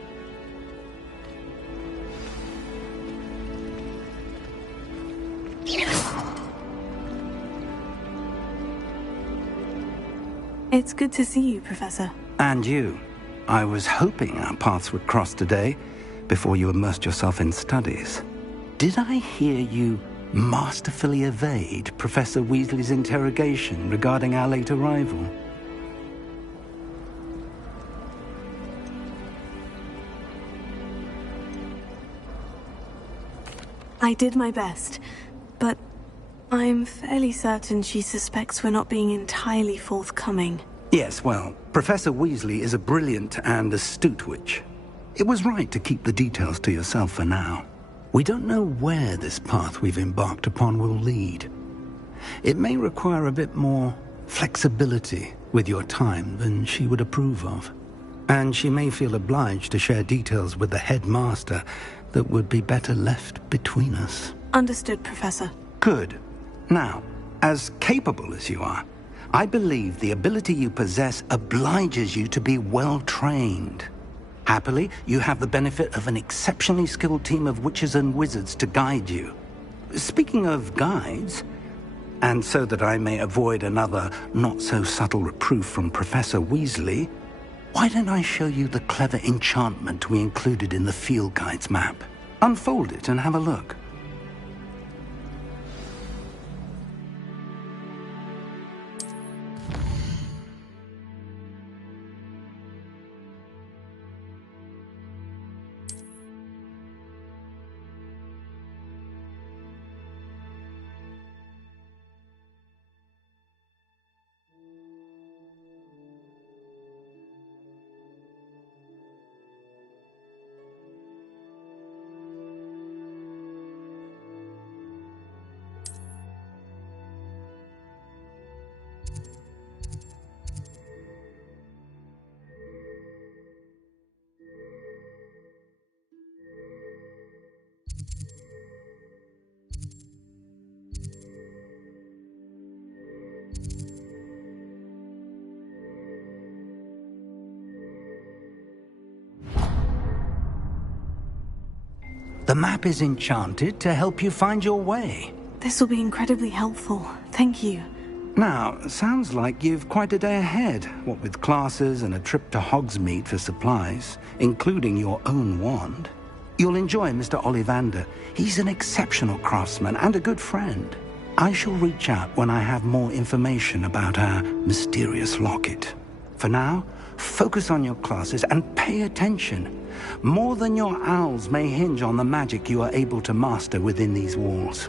It's good to see you, Professor. And you. I was hoping our paths would cross today, before you immersed yourself in studies. Did I hear you masterfully evade Professor Weasley's interrogation regarding our late arrival? I did my best, but I'm fairly certain she suspects we're not being entirely forthcoming. Yes, well, Professor Weasley is a brilliant and astute witch. It was right to keep the details to yourself for now. We don't know where this path we've embarked upon will lead. It may require a bit more flexibility with your time than she would approve of. And she may feel obliged to share details with the headmaster that would be better left between us. Understood, Professor. Good. Now, as capable as you are, I believe the ability you possess obliges you to be well-trained. Happily, you have the benefit of an exceptionally skilled team of witches and wizards to guide you. Speaking of guides, and so that I may avoid another not-so-subtle reproof from Professor Weasley, why don't I show you the clever enchantment we included in the field guide's map? Unfold it and have a look. The map is enchanted to help you find your way. This will be incredibly helpful. Thank you. Now, sounds like you've quite a day ahead, what with classes and a trip to Hogsmeade for supplies, including your own wand. You'll enjoy Mr. Ollivander. He's an exceptional craftsman and a good friend. I shall reach out when I have more information about our mysterious locket. For now, focus on your classes and pay attention. More than your owls may hinge on the magic you are able to master within these walls.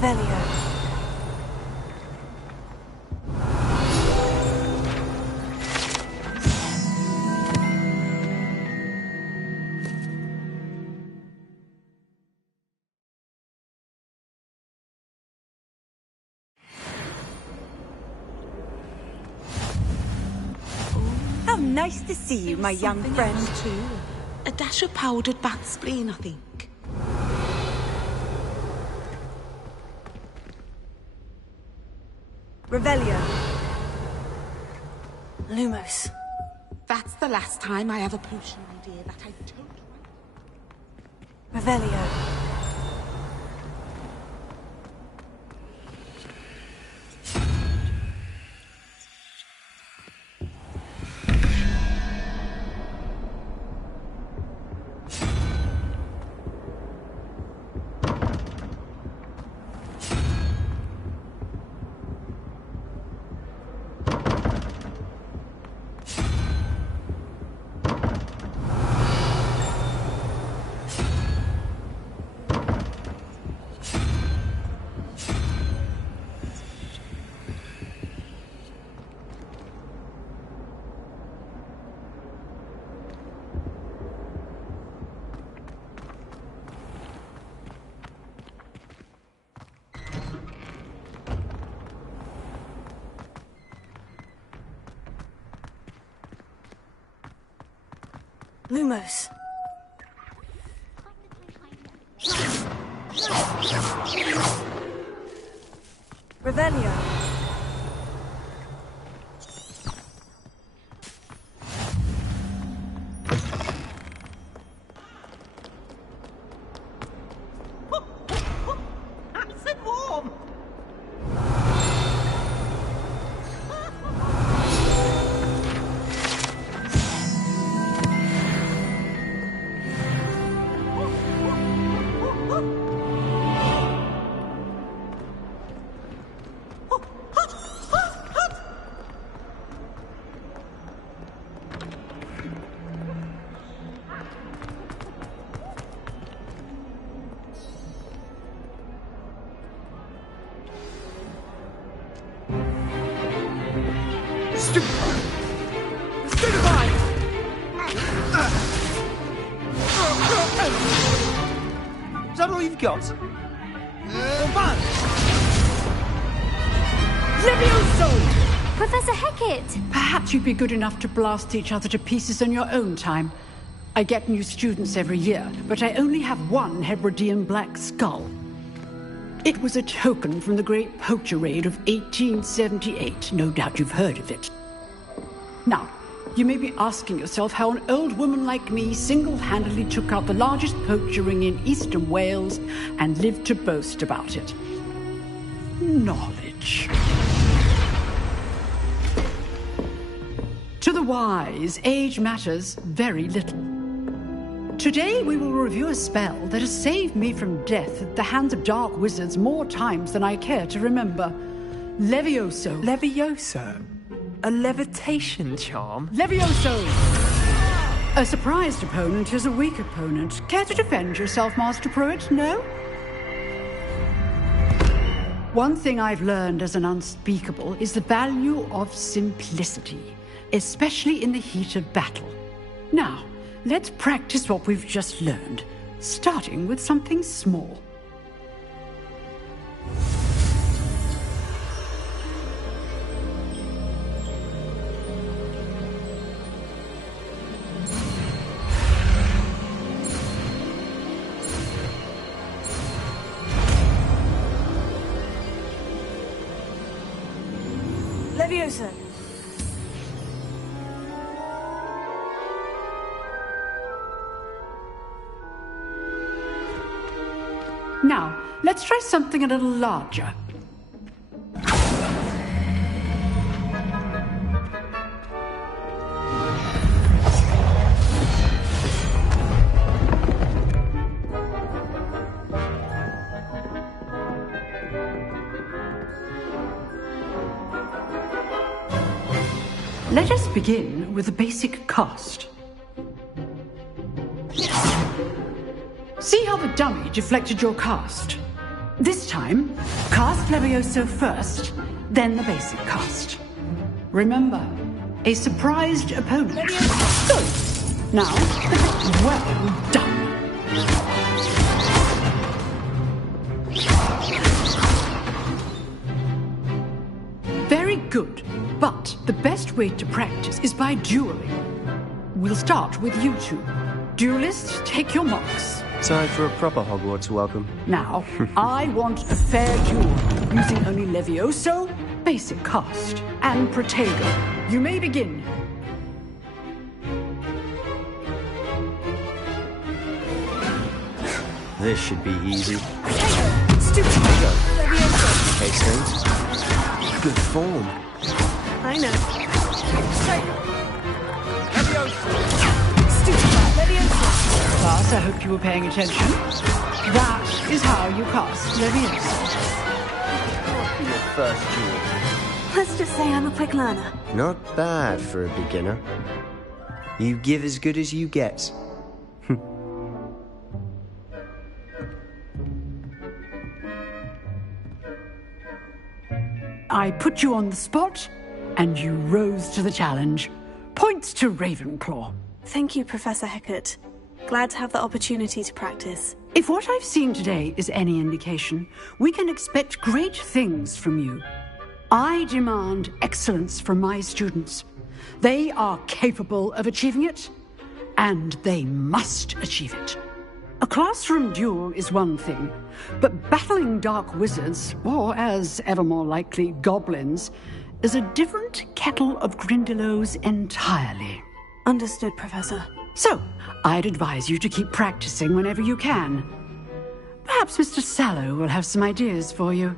Revelio. How nice to see you, my young friend. Else too. A dash of powdered bat spleen, I think. Revelio. Lumos. That's the last time I have a potion idea that I don't want. Revelio. Lumos. Revelio. Nice and warm. Is that all you've got? Levioso! Professor Hecat! Perhaps you'd be good enough to blast each other to pieces on your own time. I get new students every year, but I only have one Hebridean black skull. It was a token from the Great Poacher Raid of 1878. No doubt you've heard of it. Now, you may be asking yourself how an old woman like me single-handedly took out the largest poacher ring in eastern Wales and lived to boast about it. Knowledge. To the wise, age matters very little. Today we will review a spell that has saved me from death at the hands of dark wizards more times than I care to remember. Levioso. Levioso? A levitation charm? Levioso! A surprised opponent is a weak opponent. Care to defend yourself, Master Pruitt? No? One thing I've learned as an unspeakable is the value of simplicity, especially in the heat of battle. Now, let's practice what we've just learned, starting with something small. Levioso. Now, let's try something a little larger. Let us begin with the basic cast. See how the dummy deflected your cast? This time, cast Levioso first, then the basic cast. Remember, a surprised opponent. Good. Now, well done. Very good, but the best way to practice is by dueling. We'll start with you two. Duelists, take your marks. Time for a proper Hogwarts welcome. Now, I want a fair duel, using only Levioso, basic cast, and Protego. You may begin. This should be easy. Stupid Go. Okay, Stones. Good form. I know. Class, I hope you were paying attention. That is how you cast Leviosa. Your first duel. Let's just say I'm a quick learner. Not bad for a beginner. You give as good as you get. I put you on the spot, and you rose to the challenge. Points to Ravenclaw. Thank you, Professor Hecat. Glad to have the opportunity to practice. If what I've seen today is any indication, we can expect great things from you. I demand excellence from my students. They are capable of achieving it, and they must achieve it. A classroom duel is one thing, but battling dark wizards, or as ever more likely, goblins, is a different kettle of Grindylows entirely. Understood, Professor. So, I'd advise you to keep practicing whenever you can. Perhaps Mr. Sallow will have some ideas for you.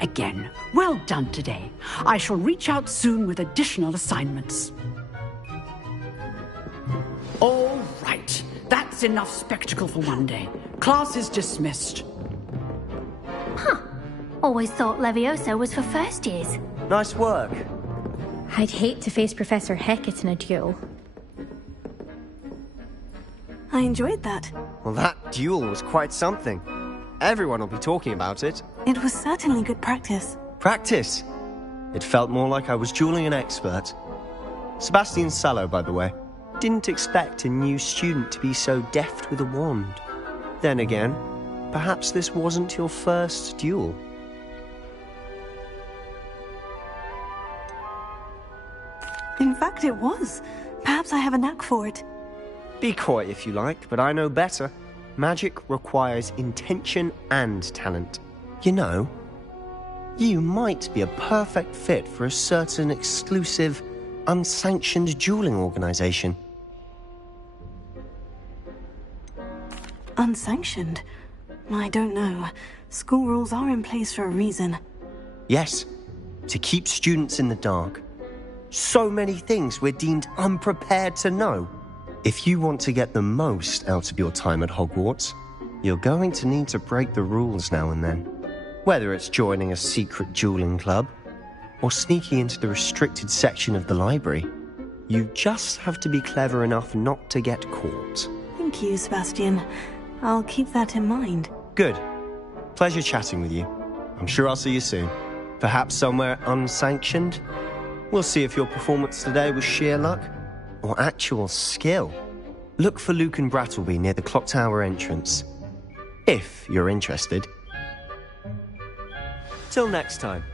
Again, well done today. I shall reach out soon with additional assignments. All right. That's enough spectacle for one day. Class is dismissed. Huh. Always thought Levioso was for first years. Nice work. I'd hate to face Professor Hecat in a duel. I enjoyed that. Well, that duel was quite something. Everyone will be talking about it. It was certainly good practice. Practice? It felt more like I was dueling an expert. Sebastian Sallow, by the way. Didn't expect a new student to be so deft with a wand. Then again, perhaps this wasn't your first duel. In fact, it was. Perhaps I have a knack for it. Be coy if you like, but I know better. Magic requires intention and talent. You know, you might be a perfect fit for a certain exclusive, unsanctioned dueling organization. Unsanctioned? I don't know. School rules are in place for a reason. Yes, to keep students in the dark. So many things we're deemed unprepared to know. If you want to get the most out of your time at Hogwarts, you're going to need to break the rules now and then. Whether it's joining a secret dueling club, or sneaking into the restricted section of the library, you just have to be clever enough not to get caught. Thank you, Sebastian. I'll keep that in mind. Good. Pleasure chatting with you. I'm sure I'll see you soon. Perhaps somewhere unsanctioned? We'll see if your performance today was sheer luck or actual skill. Look for Luke and Brattleby near the clock tower entrance, if you're interested. Till next time.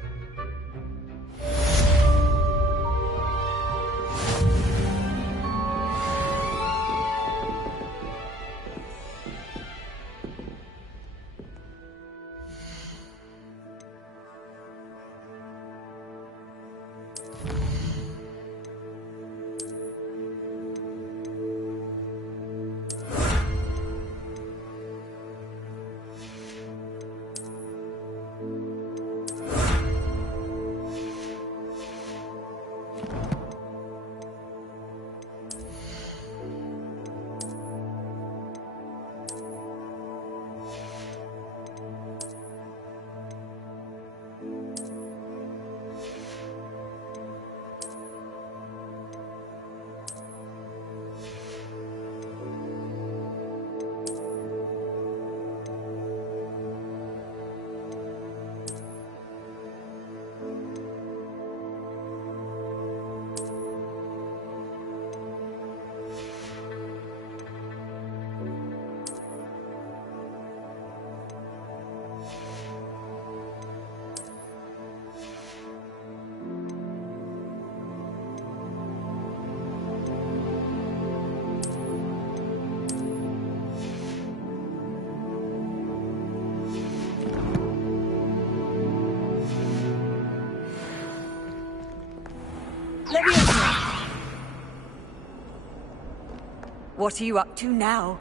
What are you up to now?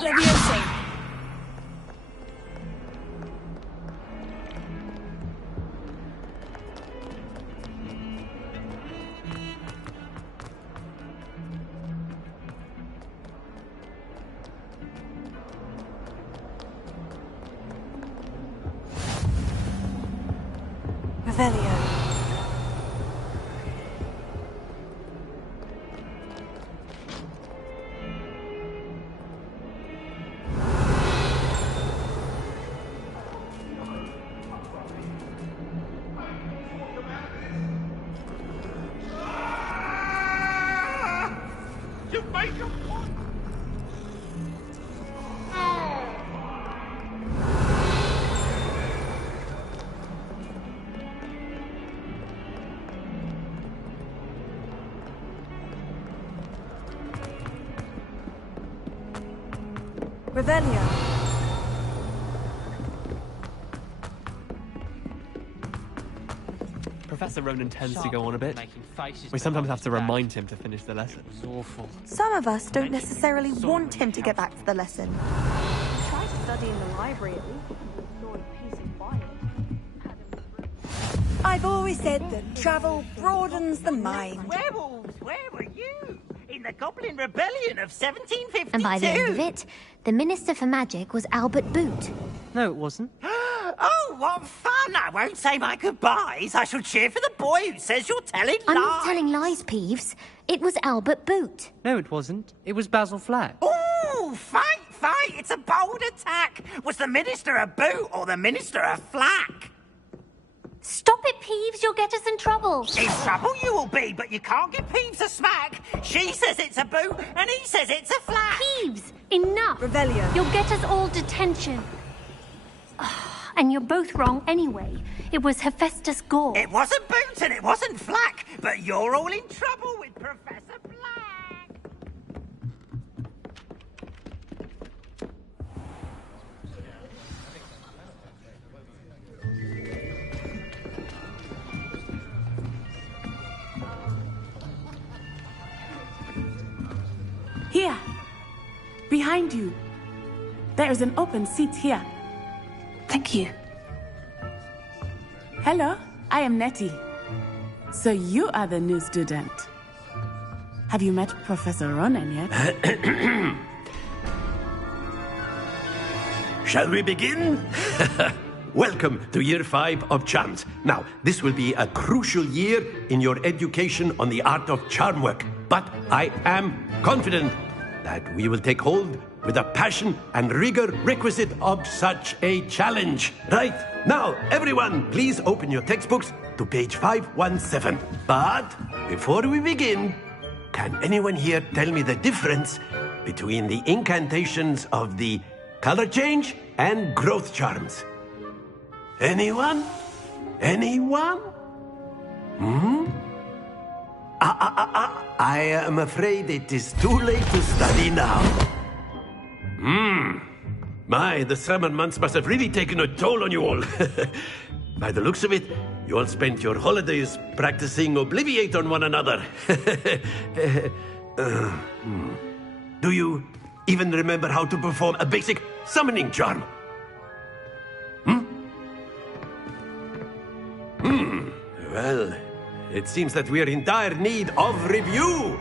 Leviosa! Revelio. Revelio. Professor Ronan tends to go on a bit. We sometimes have to remind him to finish the lesson. It was awful. Some of us don't necessarily want him to get back to the lesson. Try to study in the library at least. Peace and quiet. I've always said that travel broadens the mind. Werewolves, where were you? In the Goblin Rebellion of 1752. And by the end of it, the Minister for Magic was Albert Boot. No, it wasn't. Oh, what fun! I won't say my goodbyes. I shall cheer for the boy who says you're telling lies. I'm not telling lies, Peeves. It was Albert Boot. No, it wasn't. It was Basil Flack. Ooh, fight! It's a bold attack. Was the Minister a boot or the Minister a flack? Stop it, Peeves. You'll get us in trouble. In trouble you will be, but you can't give Peeves a smack. She says it's a boot, and he says it's a flack. Peeves, enough. Revelio. You'll get us all detention. And you're both wrong anyway. It was Hephaestus Gore. It wasn't boot and it wasn't flack, but you're all in trouble with Professor Black. Here. Behind you. There is an open seat here. Thank you. Hello, I am Nettie. So you are the new student. Have you met Professor Ronan yet? Shall we begin? Welcome to Year 5 of Charms. Now, this will be a crucial year in your education on the art of charm work. But I am confident that we will take hold with the passion and rigor requisite of such a challenge. Right, now, everyone, please open your textbooks to page 517. But before we begin, can anyone here tell me the difference between the incantations of the color change and growth charms? Anyone? Anyone? I am afraid it is too late to study now. My, the summer months must have really taken a toll on you all. By the looks of it, you all spent your holidays practicing Obliviate on one another. Do you even remember how to perform a basic summoning charm? Well, it seems that we are in dire need of review.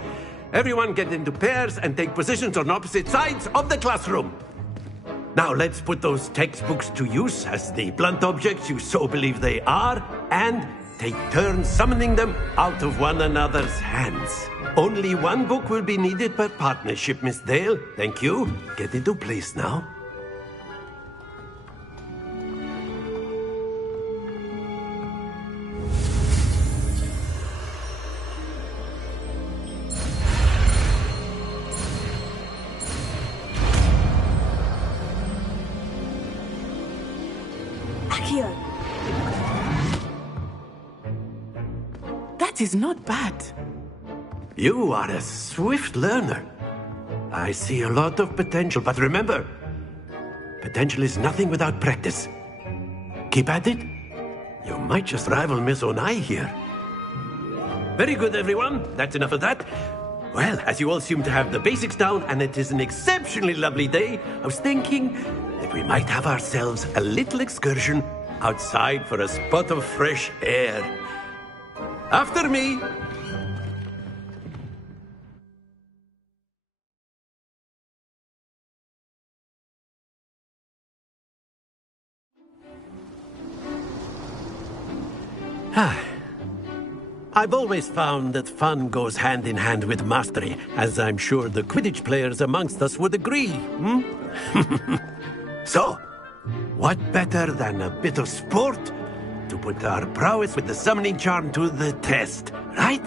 Everyone get into pairs and take positions on opposite sides of the classroom. Now let's put those textbooks to use as the blunt objects you so believe they are, and take turns summoning them out of one another's hands. Only one book will be needed per partnership, Miss Dale. Thank you. Get into place now. That is not bad. You are a swift learner. I see a lot of potential, but remember, potential is nothing without practice. Keep at it. You might just rival Miss Onai here. Very good, everyone. That's enough of that. Well, as you all seem to have the basics down, and it is an exceptionally lovely day, I was thinking that we might have ourselves a little excursion outside for a spot of fresh air. After me. I've always found that fun goes hand in hand with mastery, as I'm sure the Quidditch players amongst us would agree. So, what better than a bit of sport to put our prowess with the summoning charm to the test, right?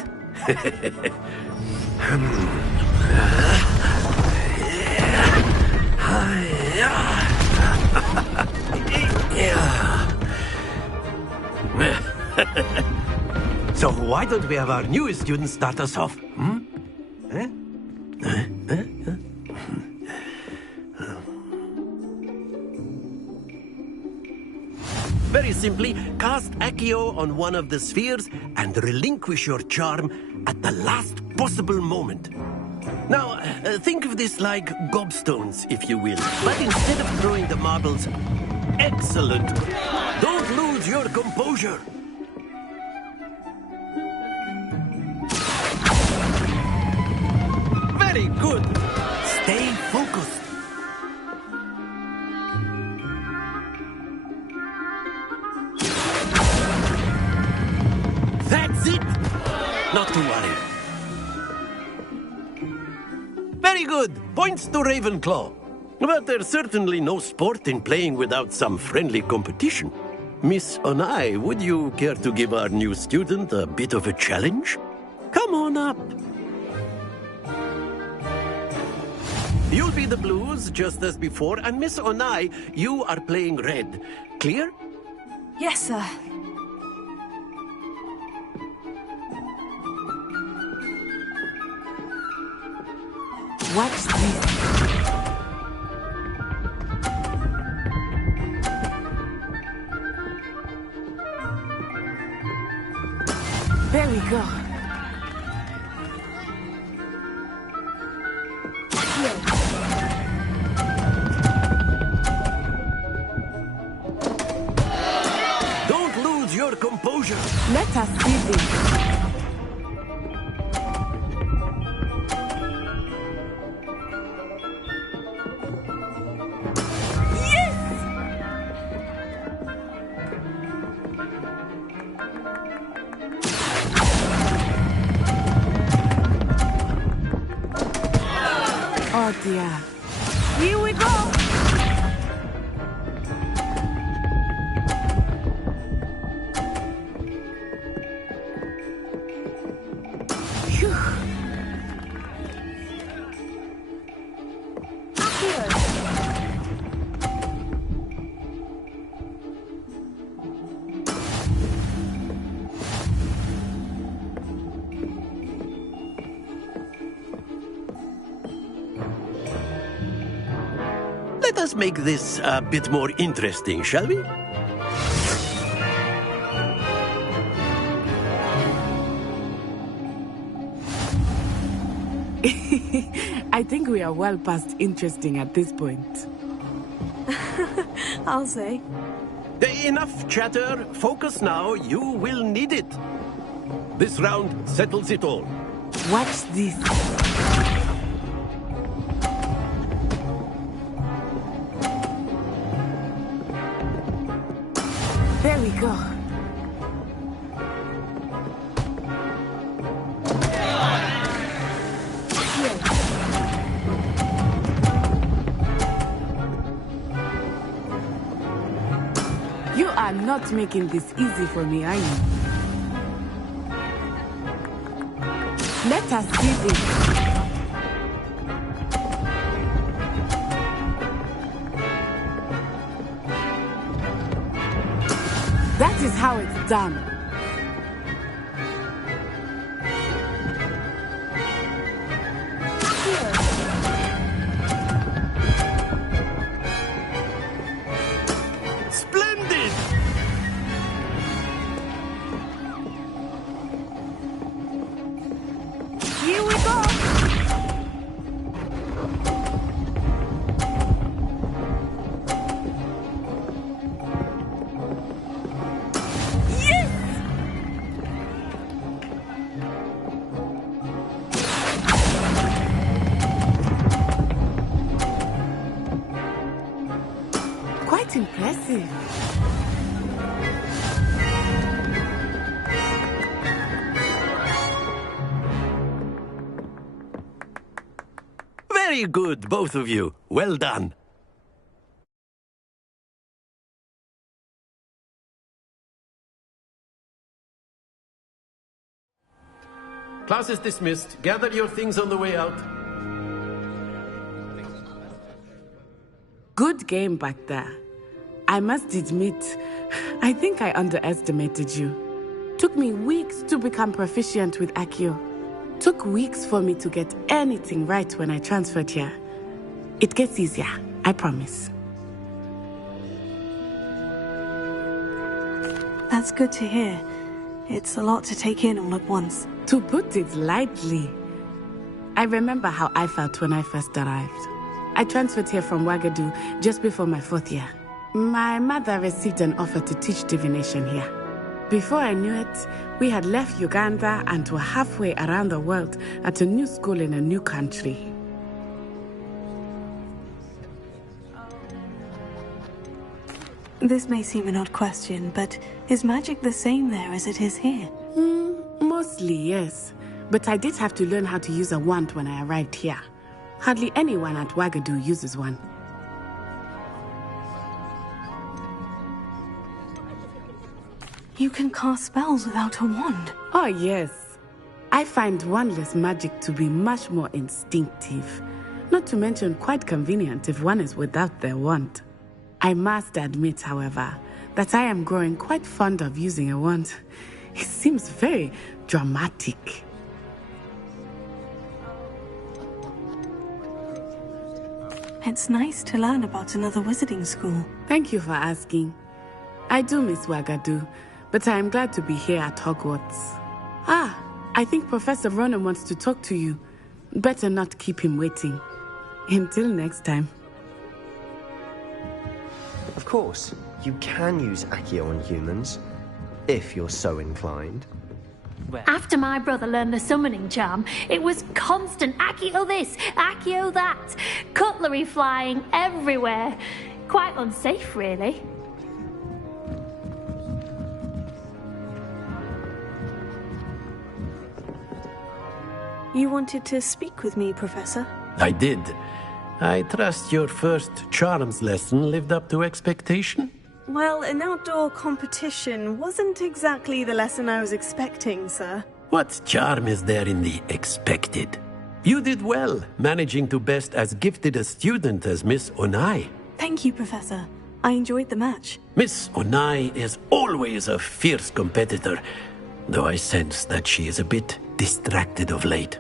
So why don't we have our newest student start us off? Very simply, cast Accio on one of the spheres and relinquish your charm at the last possible moment. Now, think of this like gobstones, if you will. But instead of throwing the marbles... Excellent! Don't lose your composure! Very good! Stay focused. That's it! Not to worry. Very good! Points to Ravenclaw. But there's certainly no sport in playing without some friendly competition. Miss Onai, would you care to give our new student a bit of a challenge? Come on up. You'll be the blues, just as before, and Miss Onai, you are playing red. Clear? Yes, sir. Watch this. There we go. Don't lose your composure. Let us see this. Oh dear. Here we go! Phew. Let us make this a bit more interesting, shall we? I think we are well past interesting at this point. I'll say. Enough chatter. Focus now. You will need it. This round settles it all. Watch this. There we go. You are not making this easy for me, are you? Let us see this. That is how it's done. Impressive. Very good, both of you. Well done. Class is dismissed. Gather your things on the way out. Good game back there. I must admit, I think I underestimated you. Took me weeks to become proficient with Accio. Took weeks for me to get anything right when I transferred here. It gets easier, I promise. That's good to hear. It's a lot to take in all at once. To put it lightly, I remember how I felt when I first arrived. I transferred here from Ouagadougou just before my 4th year. My mother received an offer to teach divination here. Before I knew it, we had left Uganda and were halfway around the world at a new school in a new country. This may seem an odd question, but is magic the same there as it is here? Mostly, yes. But I did have to learn how to use a wand when I arrived here. Hardly anyone at Ouagadougou uses one. You can cast spells without a wand? Oh, yes. I find wandless magic to be much more instinctive. Not to mention quite convenient if one is without their wand. I must admit, however, that I am growing quite fond of using a wand. It seems very dramatic. It's nice to learn about another wizarding school. Thank you for asking. I do miss Ouagadougou, but I am glad to be here at Hogwarts. I think Professor Ronan wants to talk to you. Better not keep him waiting. Until next time. Of course, you can use Accio on humans, if you're so inclined. After my brother learned the summoning charm, it was constant Accio this, Accio that. Cutlery flying everywhere. Quite unsafe, really. You wanted to speak with me, Professor? I did. I trust your first charms lesson lived up to expectation? Well, an outdoor competition wasn't exactly the lesson I was expecting, sir. What charm is there in the expected? You did well, managing to best as gifted a student as Miss Onai. Thank you, Professor. I enjoyed the match. Miss Onai is always a fierce competitor, though I sense that she is a bit distracted of late.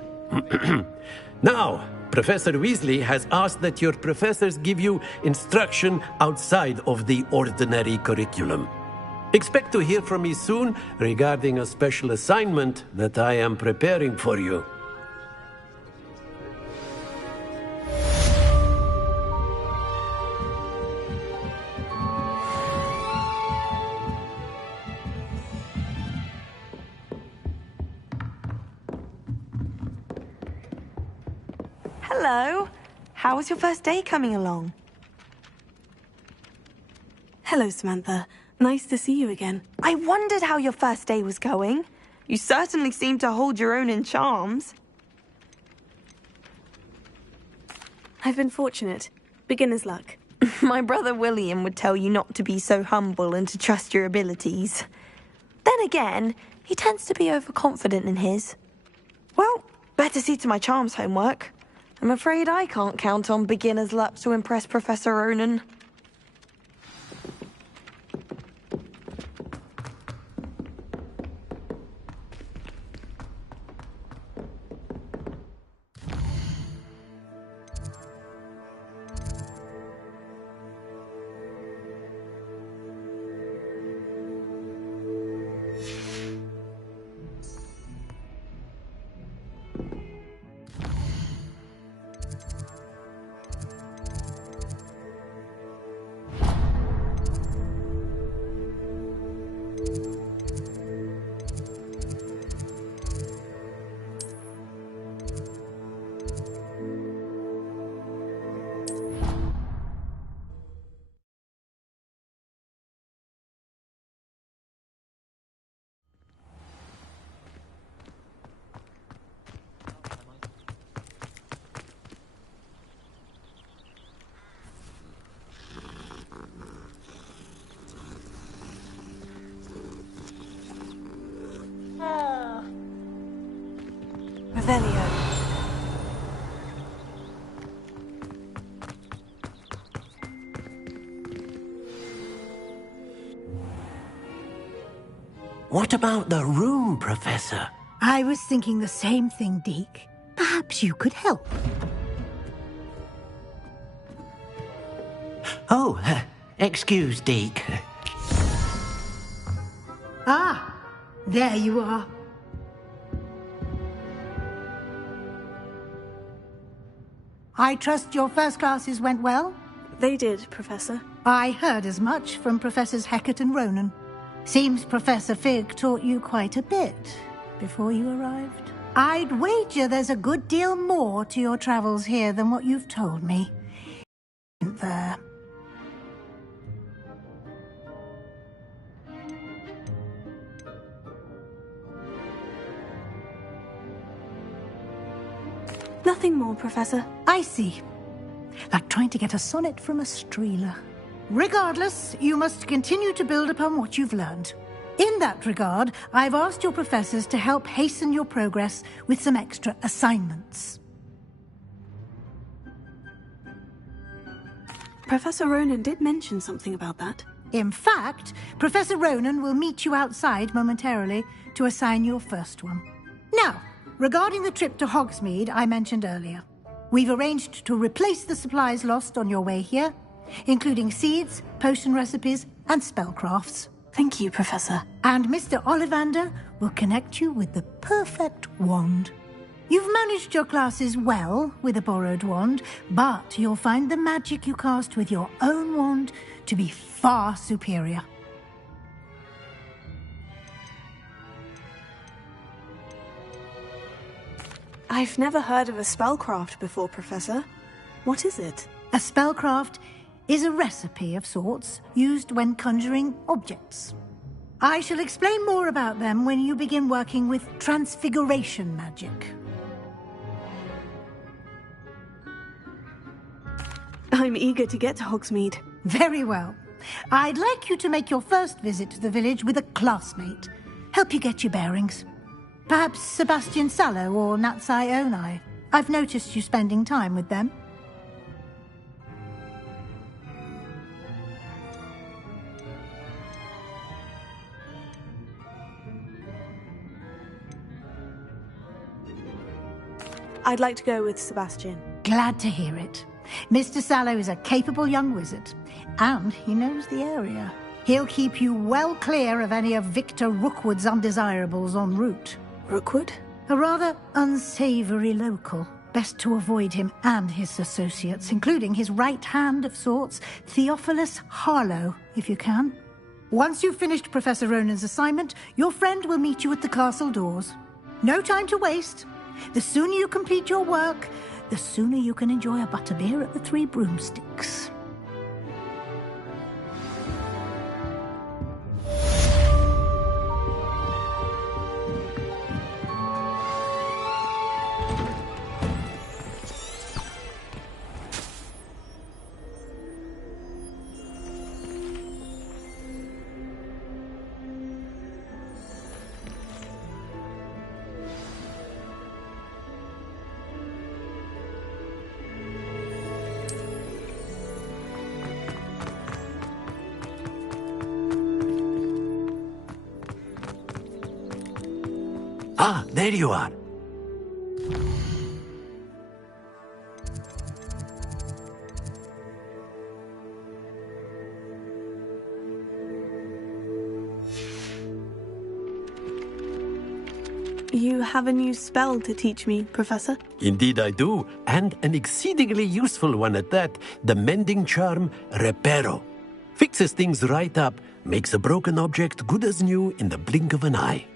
Now, Professor Weasley has asked that your professors give you instruction outside of the ordinary curriculum. Expect to hear from me soon regarding a special assignment that I am preparing for you. Hello. How was your first day coming along? Hello, Samantha. Nice to see you again. I wondered how your first day was going. You certainly seem to hold your own in charms. I've been fortunate. Beginner's luck. My brother William would tell you not to be so humble and to trust your abilities. Then again, he tends to be overconfident in his. Well, better see to my charms homework. I'm afraid I can't count on beginner's luck to impress Professor Ronan. Revelio. What about the room, Professor? I was thinking the same thing, Deke. Perhaps you could help. Oh, excuse, Deke. Ah, there you are. I trust your first classes went well? They did, Professor. I heard as much from Professors Hecat and Ronan. Seems Professor Fig taught you quite a bit before you arrived. I'd wager there's a good deal more to your travels here than what you've told me. Isn't there? Nothing more, Professor. I see. Like trying to get a sonnet from a streeler. Regardless, you must continue to build upon what you've learned. In that regard, I've asked your professors to help hasten your progress with some extra assignments. Professor Ronan did mention something about that. In fact, Professor Ronan will meet you outside momentarily to assign your first one. Now, regarding the trip to Hogsmeade I mentioned earlier, we've arranged to replace the supplies lost on your way here, including seeds, potion recipes, and spellcrafts. Thank you, Professor. And Mr. Ollivander will connect you with the perfect wand. You've managed your classes well with a borrowed wand, but you'll find the magic you cast with your own wand to be far superior. I've never heard of a spellcraft before, Professor. What is it? A spellcraft is a recipe of sorts used when conjuring objects. I shall explain more about them when you begin working with transfiguration magic. I'm eager to get to Hogsmeade. Very well. I'd like you to make your first visit to the village with a classmate. Help you get your bearings. Perhaps Sebastian Sallow or Natsai Onai. I've noticed you spending time with them. I'd like to go with Sebastian. Glad to hear it. Mr. Sallow is a capable young wizard, and he knows the area. He'll keep you well clear of any of Victor Rookwood's undesirables en route. Rookwood? A rather unsavory local. Best to avoid him and his associates, including his right hand of sorts, Theophilus Harlow, if you can. Once you've finished Professor Ronan's assignment, your friend will meet you at the castle doors. No time to waste. The sooner you complete your work, the sooner you can enjoy a butterbeer at the Three Broomsticks. Ah, there you are. You have a new spell to teach me, Professor? Indeed I do, and an exceedingly useful one at that, the mending charm Reparo. Fixes things right up, makes a broken object good as new in the blink of an eye.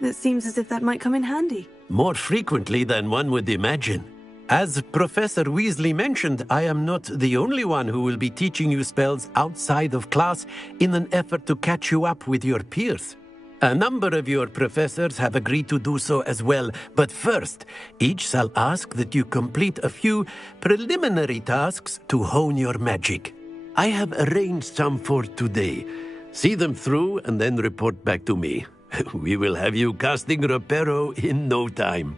It seems as if that might come in handy. More frequently than one would imagine. As Professor Weasley mentioned, I am not the only one who will be teaching you spells outside of class in an effort to catch you up with your peers. A number of your professors have agreed to do so as well, but first, each shall ask that you complete a few preliminary tasks to hone your magic. I have arranged some for today. See them through and then report back to me. We will have you casting Reparo in no time.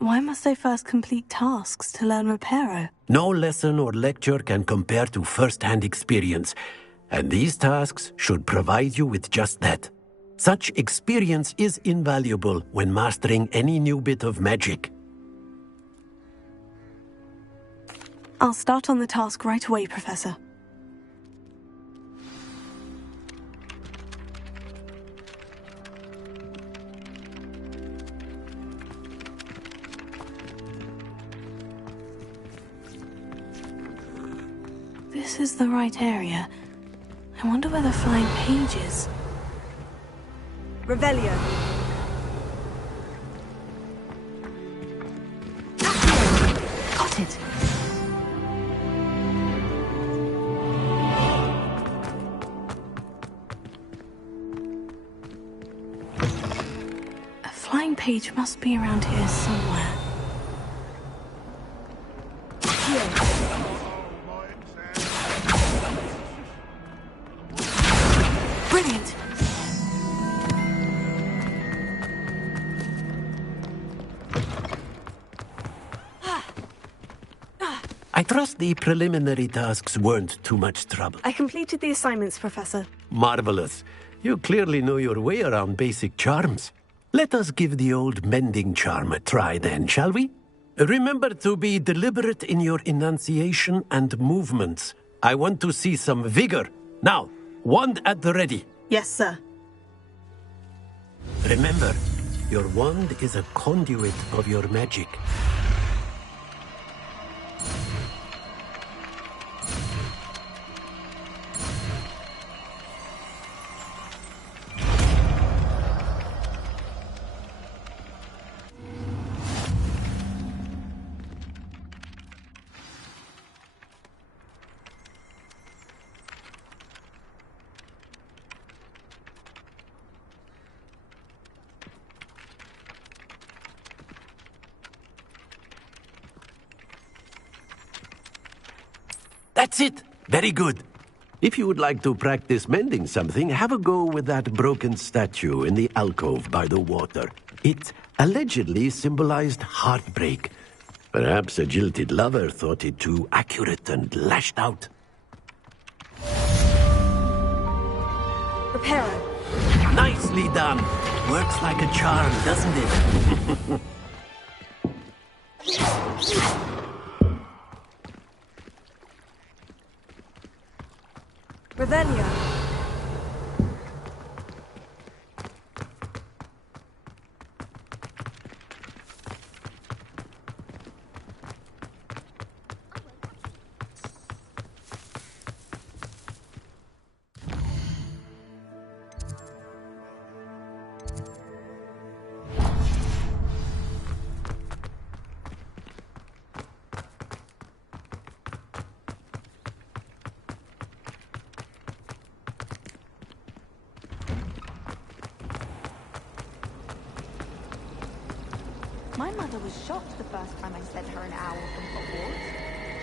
Why must I first complete tasks to learn Reparo? No lesson or lecture can compare to first-hand experience, and these tasks should provide you with just that. Such experience is invaluable when mastering any new bit of magic. I'll start on the task right away, Professor. This is the right area. I wonder where the flying page is. Revelio. Got it. A flying page must be around here somewhere. Brilliant. I trust the preliminary tasks weren't too much trouble. I completed the assignments, Professor. Marvelous. You clearly know your way around basic charms. Let us give the old mending charm a try then, shall we? Remember to be deliberate in your enunciation and movements. I want to see some vigor. Now, wand at the ready. Yes, sir. Remember, your wand is a conduit of your magic. That's it. Very good. If you would like to practice mending something, have a go with that broken statue in the alcove by the water. It allegedly symbolized heartbreak. Perhaps a jilted lover thought it too accurate and lashed out. Reparo. Nicely done. Works like a charm, doesn't it? Revelio. My mother was shocked the first time I sent her an owl from Hogwarts.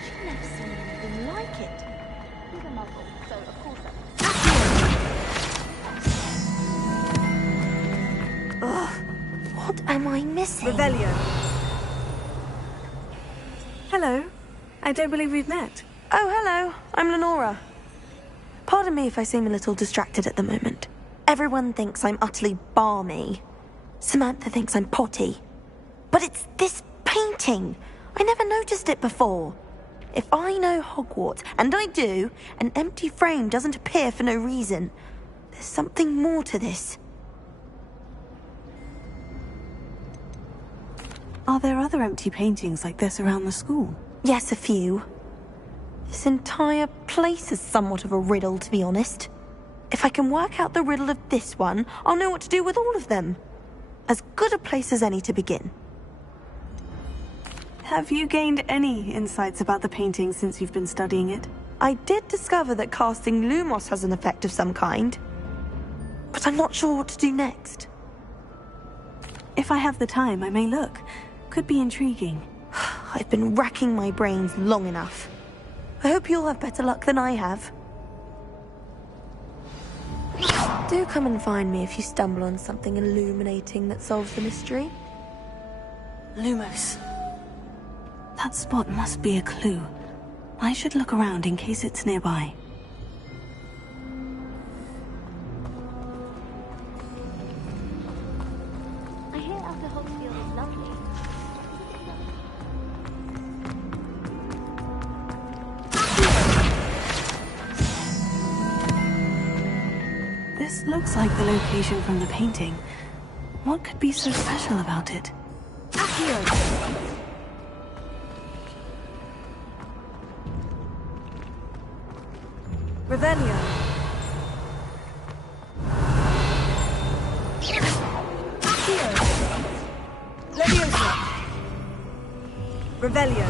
She'd never seen anything like it. He's a muggle, so of course that Ugh. What am I missing? Revelio. Hello. I don't believe we've met. Oh, hello. I'm Lenora. Pardon me if I seem a little distracted at the moment. Everyone thinks I'm utterly balmy. Samantha thinks I'm potty. But it's this painting. I never noticed it before. If I know Hogwarts, and I do, an empty frame doesn't appear for no reason. There's something more to this. Are there other empty paintings like this around the school? Yes, a few. This entire place is somewhat of a riddle, to be honest. If I can work out the riddle of this one, I'll know what to do with all of them. As good a place as any to begin. Have you gained any insights about the painting since you've been studying it? I did discover that casting Lumos has an effect of some kind. But I'm not sure what to do next. If I have the time, I may look. Could be intriguing. I've been racking my brains long enough. I hope you'll have better luck than I have. Do come and find me if you stumble on something illuminating that solves the mystery. Lumos. That spot must be a clue. I should look around in case it's nearby. I hear Outer Hogsfield is lovely. This looks like the location from the painting. What could be so special about it? Revelio. Accio. Leviosa. Revelio.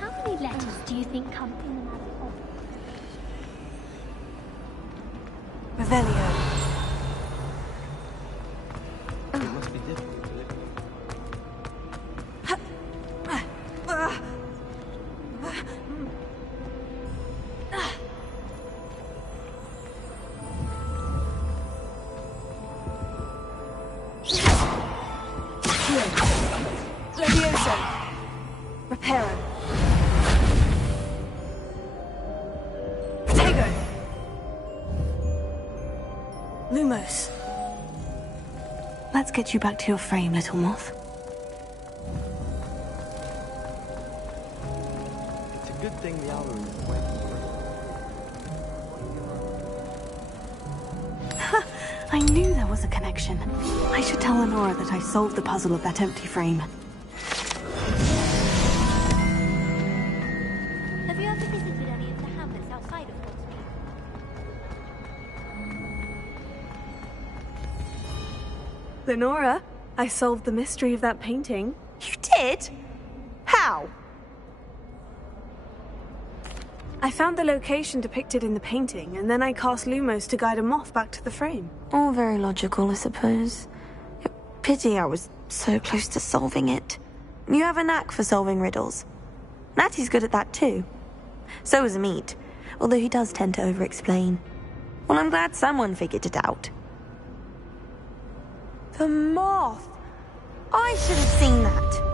How many letters do you think come in and out of Revelio. It must be difficult to live. Leviosa. Reparo. Protego. Lumos. Let's get you back to your frame, little moth. It's a good thing the hour is away from I knew there was a connection. I should tell Lenora that I solved the puzzle of that empty frame. Have you ever visited any of the hamlets outside of Hogsmeade? Lenora, I solved the mystery of that painting. You did? How? I found the location depicted in the painting, and then I cast Lumos to guide a moth back to the frame. All very logical, I suppose. Pity I was so close to solving it. You have a knack for solving riddles. Natty's good at that too. So is Amit, although he does tend to over-explain. Well, I'm glad someone figured it out. The moth! I should have seen that.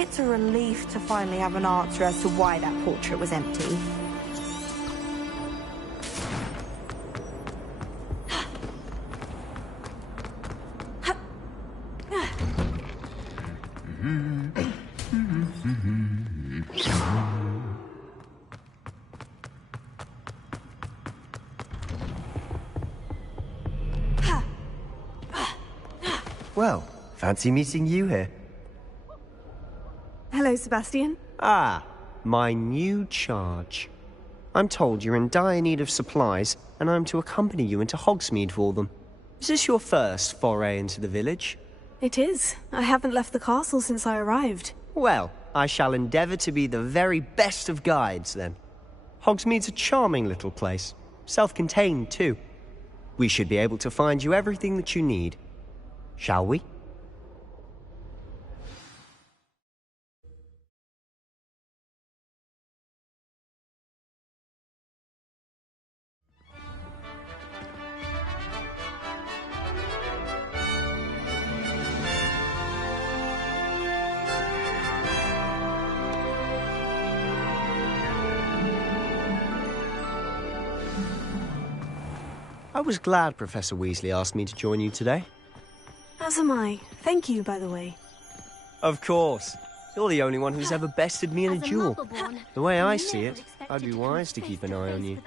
It's a relief to finally have an answer as to why that portrait was empty. Well, fancy meeting you here. Hello, Sebastian. Ah, my new charge. I'm told you're in dire need of supplies, and I'm to accompany you into Hogsmeade for them. Is this your first foray into the village? It is. I haven't left the castle since I arrived. Well, I shall endeavour to be the very best of guides, then. Hogsmeade's a charming little place. Self-contained, too. We should be able to find you everything that you need. Shall we? I was glad Professor Weasley asked me to join you today. As am I. Thank you, by the way. Of course. You're the only one who's ever bested me in a duel. The way I see it, I'd be wise to keep an eye on you.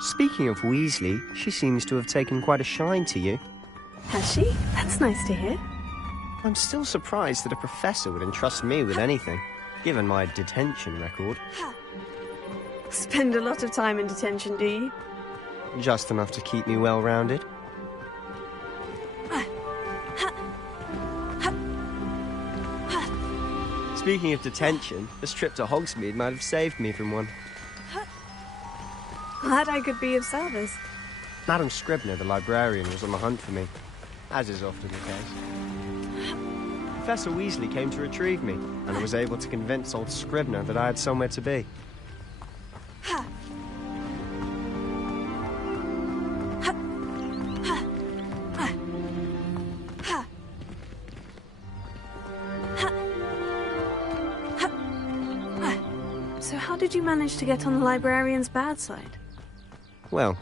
Speaking of Weasley, she seems to have taken quite a shine to you. Has she? That's nice to hear. I'm still surprised that a professor would entrust me with anything, given my detention record. Spend a lot of time in detention, do you? Just enough to keep me well-rounded. Speaking of detention, this trip to Hogsmeade might have saved me from one. Glad I could be of service. Madam Scribner, the librarian, was on the hunt for me, as is often the case. Professor Weasley came to retrieve me, and I was able to convince old Scribner that I had somewhere to be. So how did you manage to get on the librarian's bad side? Well,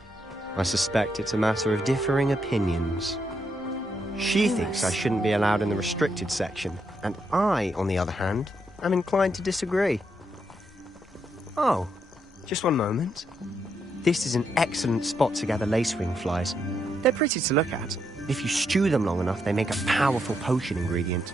I suspect it's a matter of differing opinions. She thinks I shouldn't be allowed in the restricted section, and I, on the other hand, am inclined to disagree. Oh, just one moment. This is an excellent spot to gather lacewing flies. They're pretty to look at. If you stew them long enough, they make a powerful potion ingredient.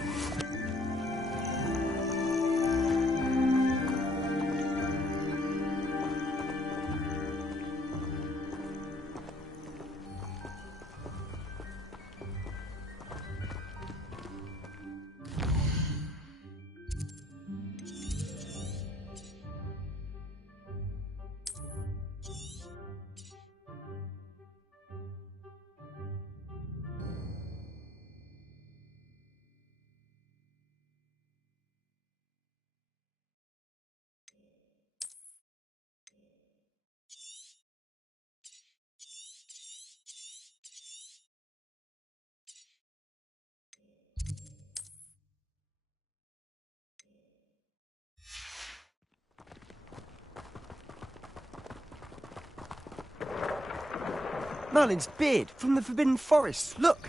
Merlin's beard from the Forbidden Forest. Look!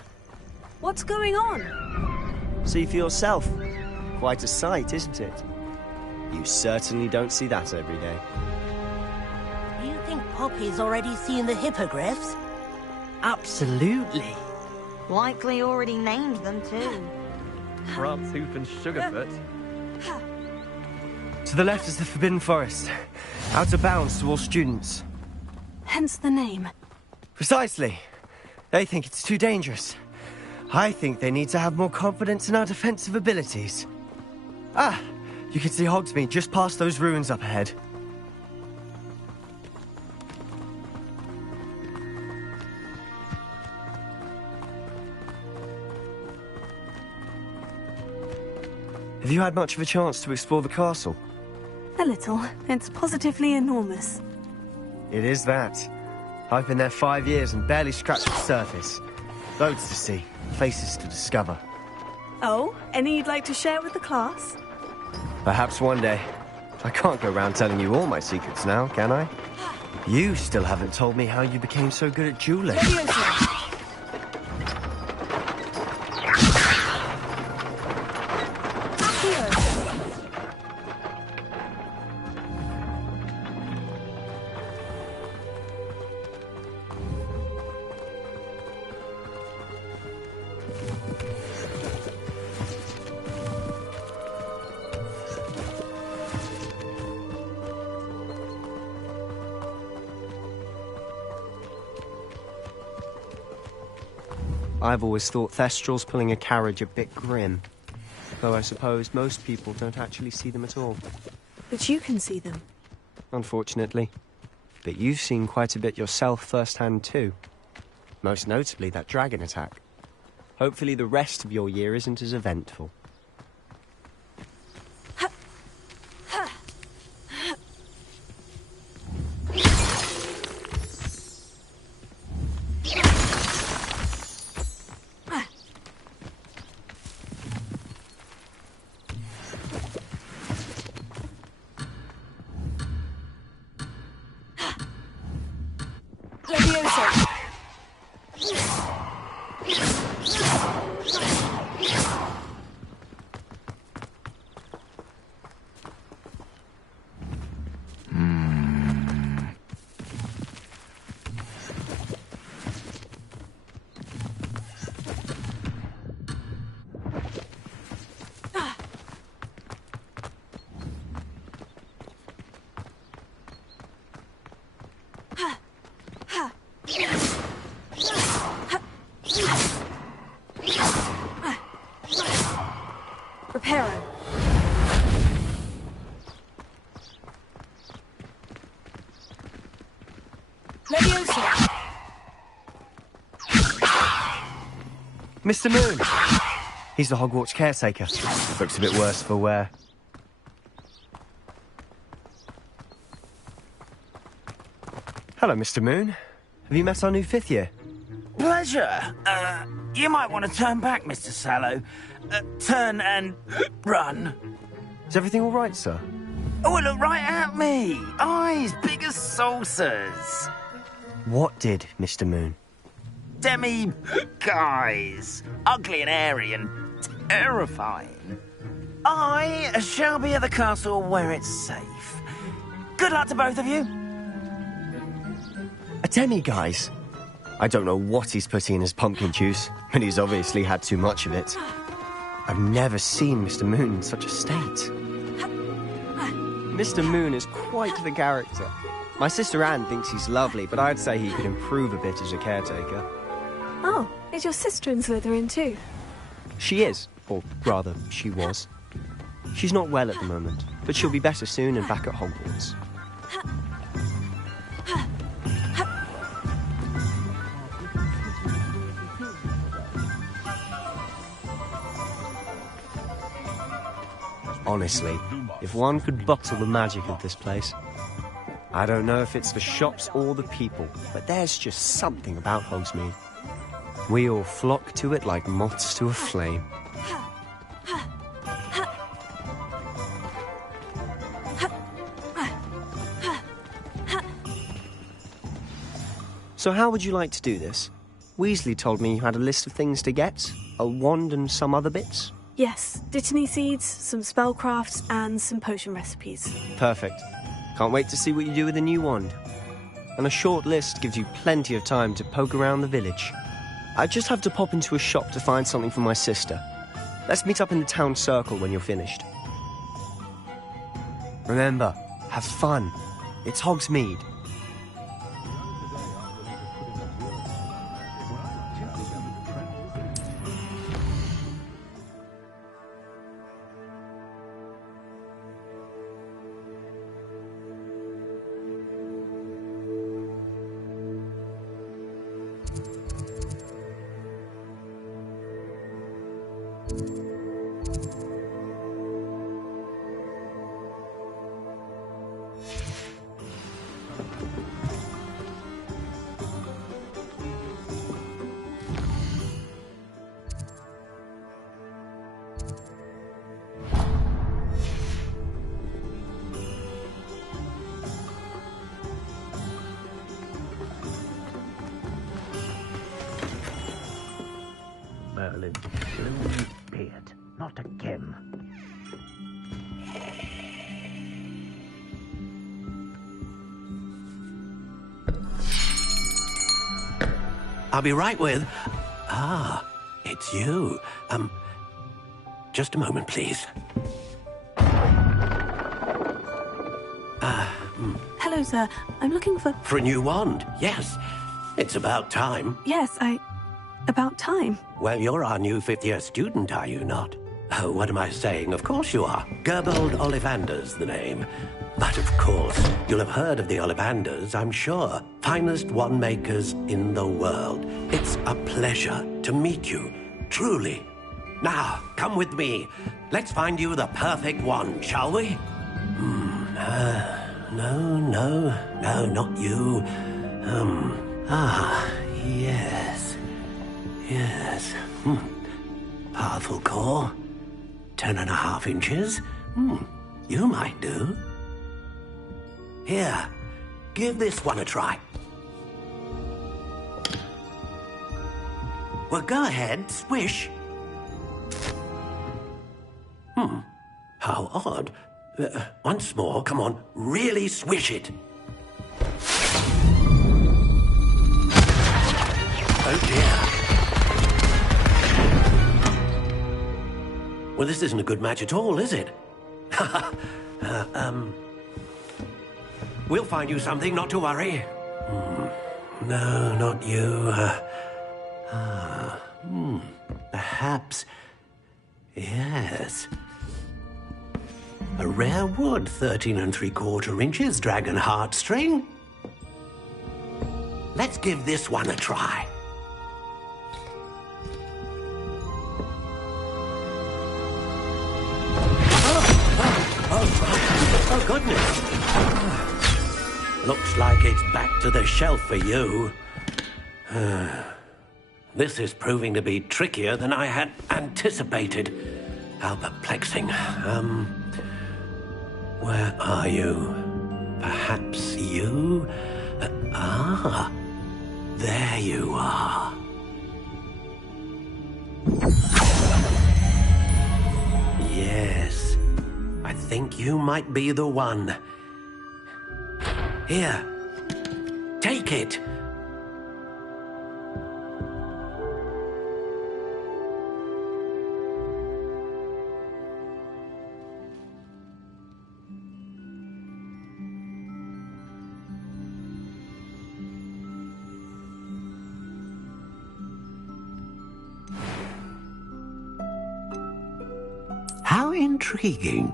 What's going on? See for yourself. Quite a sight, isn't it? You certainly don't see that every day. You think Poppy's already seen the hippogriffs? Absolutely. Likely already named them too. Crabtooth and Sugarfoot. To the left is the Forbidden Forest. Out of bounds to all students. Hence the name. Precisely. They think it's too dangerous. I think they need to have more confidence in our defensive abilities. Ah, you can see Hogsmeade just past those ruins up ahead. Have you had much of a chance to explore the castle? A little. It's positively enormous. It is that. I've been there 5 years and barely scratched the surface. Loads to see, places to discover. Oh, any you'd like to share with the class? Perhaps one day. I can't go around telling you all my secrets now, can I? You still haven't told me how you became so good at dueling. I've always thought Thestrals pulling a carriage a bit grim. Though I suppose most people don't actually see them at all. But you can see them. Unfortunately. But you've seen quite a bit yourself firsthand too. Most notably that dragon attack. Hopefully the rest of your year isn't as eventful. Reparo. Leviosa. Mr. Moon! He's the Hogwarts caretaker. Looks a bit worse for wear. Hello, Mr. Moon. Have you met our new 5th year? Pleasure. You might want to turn back, Mr. Sallow. Turn and run. Is everything all right, sir? Oh, look right at me. Eyes big as saucers. What did, Mr. Moon? Guys. Ugly and airy and terrifying. I shall be at the castle where it's safe. Good luck to both of you. A demi-guise? I don't know what he's putting in his pumpkin juice, but he's obviously had too much of it. I've never seen Mr. Moon in such a state. Mr. Moon is quite the character. My sister Anne thinks he's lovely, but I'd say he could improve a bit as a caretaker. Oh, is your sister in Slytherin too? She is, or rather, she was. She's not well at the moment, but she'll be better soon and back at Hogwarts. Honestly, if one could bottle the magic of this place. I don't know if it's the shops or the people, but there's just something about Hogsmeade. We all flock to it like moths to a flame. So how would you like to do this? Weasley told me you had a list of things to get, a wand and some other bits. Yes, Dittany seeds, some spellcrafts, and some potion recipes. Perfect. Can't wait to see what you do with the new wand. And a short list gives you plenty of time to poke around the village. I just have to pop into a shop to find something for my sister. Let's meet up in the town circle when you're finished. Remember, have fun. It's Hogsmeade. that again. I'll be right with... Ah, it's you. Just a moment, please. Hello, sir. I'm looking for... For a new wand, yes. It's about time. Yes, about time. Well, you're our new fifth-year student, are you not? Oh, what am I saying? Of course you are. Gerbold Ollivander's the name. But of course, you'll have heard of the Ollivanders, I'm sure. Finest wand makers in the world. It's a pleasure to meet you, truly. Now, come with me. Let's find you the perfect wand, shall we? No, not you. Yes. Powerful core. 10.5 inches. You might do. Here, give this one a try. Well, go ahead, swish. How odd. Once more, come on, really swish it. Oh dear. Well, this isn't a good match at all, is it? We'll find you something, not to worry. No, not you. Perhaps. Yes. A rare wood, 13 3/4 inches, dragon heartstring. Let's give this one a try. Oh, goodness. Looks like it's back to the shelf for you. This is proving to be trickier than I had anticipated. How perplexing. Where are you? Perhaps you? There you are. Yes, I think you might be the one. Here, take it. How intriguing.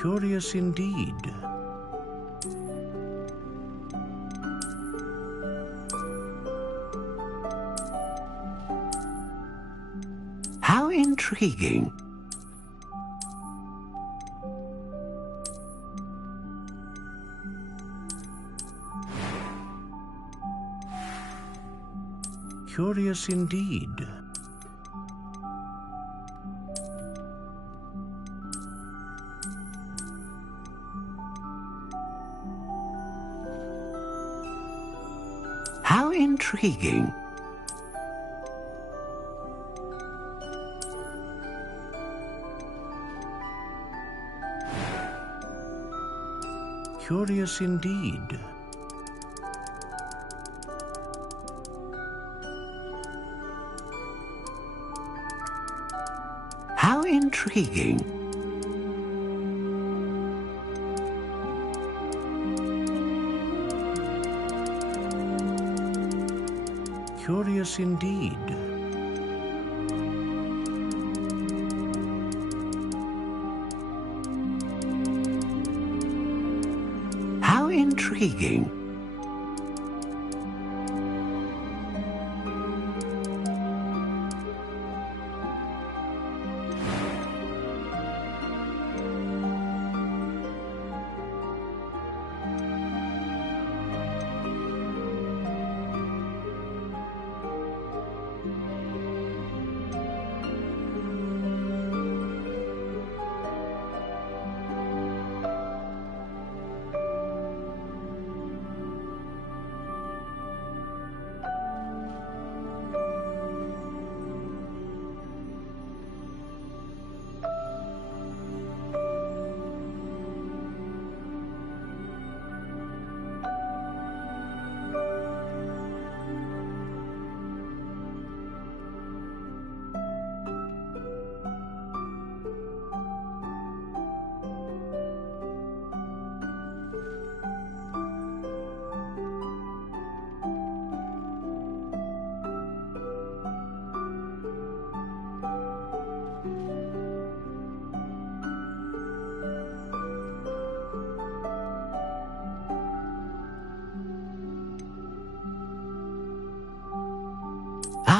Curious indeed. How intriguing. Curious indeed. How intriguing. Curious indeed. How intriguing. Curious indeed. How intriguing.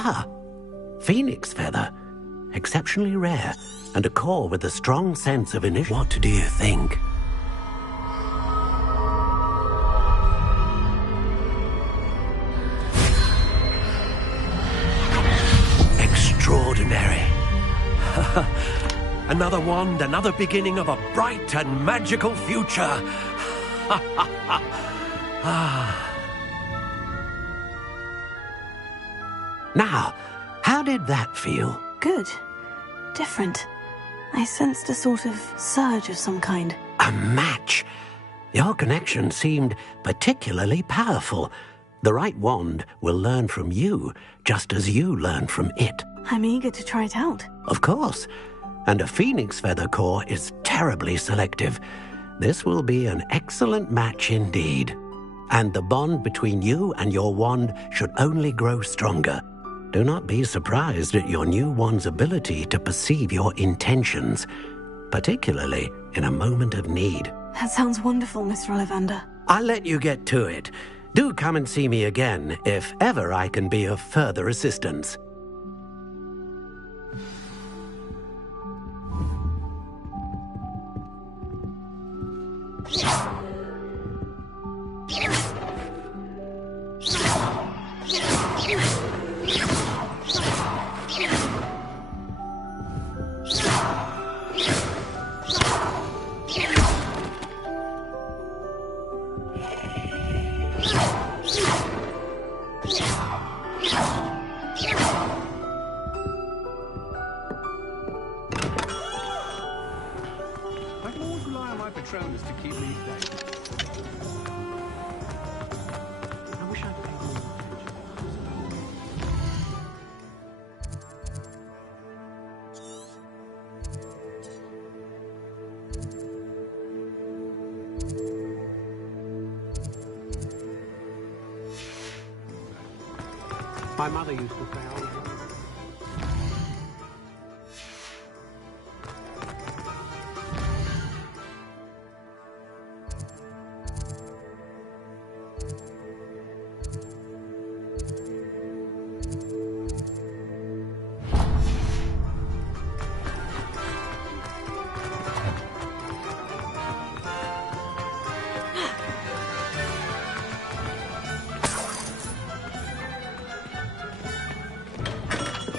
Ah, phoenix feather. Exceptionally rare, and a core with a strong sense of initiative. What do you think? Extraordinary. Another wand, another beginning of a bright and magical future. Now, how did that feel? Good. Different. I sensed a sort of surge of some kind. A match. Your connection seemed particularly powerful. The right wand will learn from you, just as you learn from it. I'm eager to try it out. Of course. And a phoenix feather core is terribly selective. This will be an excellent match indeed. And the bond between you and your wand should only grow stronger. Do not be surprised at your new wand's ability to perceive your intentions, particularly in a moment of need. That sounds wonderful, Mr. Ollivander. I'll let you get to it. Do come and see me again if ever I can be of further assistance. Patronus to keep me safe. I wish I'd paid more attention. My mother used to say,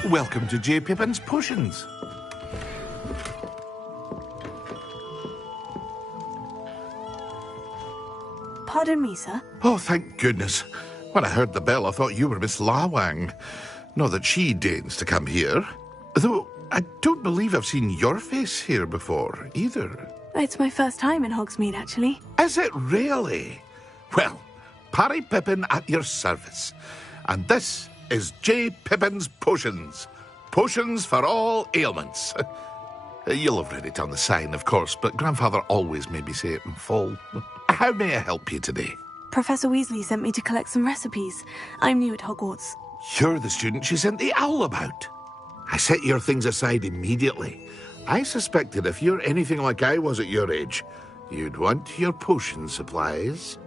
Welcome to J. Pippin's Potions. Pardon me, sir. Oh, thank goodness. When I heard the bell, I thought you were Miss Lawang. Not that she deigns to come here. Though I don't believe I've seen your face here before, either. It's my first time in Hogsmeade, actually. Is it really? Well, Parry Pippin at your service. And this is J. Pippin's Potions. Potions for all ailments. You'll have read it on the sign, of course, but Grandfather always made me say it in full. How may I help you today? Professor Weasley sent me to collect some recipes. I'm new at Hogwarts. You're the student she sent the owl about. I set your things aside immediately. I suspected if you're anything like I was at your age, you'd want your potion supplies.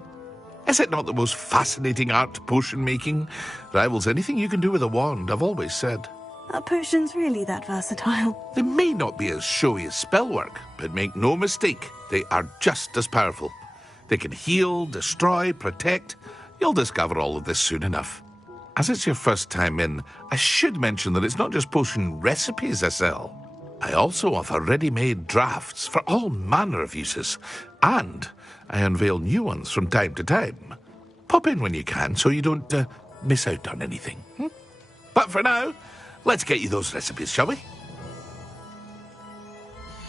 Is it not the most fascinating art, potion making? Rivals anything you can do with a wand, I've always said. Are potions really that versatile? They may not be as showy as spellwork, but make no mistake, they are just as powerful. They can heal, destroy, protect. You'll discover all of this soon enough. As it's your first time in, I should mention that it's not just potion recipes I sell. I also offer ready-made drafts for all manner of uses, and I unveil new ones from time to time. Pop in when you can so you don't miss out on anything. But for now, let's get you those recipes, shall we?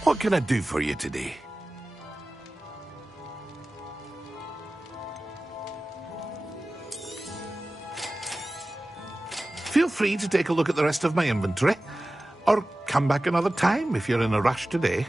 What can I do for you today? Feel free to take a look at the rest of my inventory, or come back another time if you're in a rush today.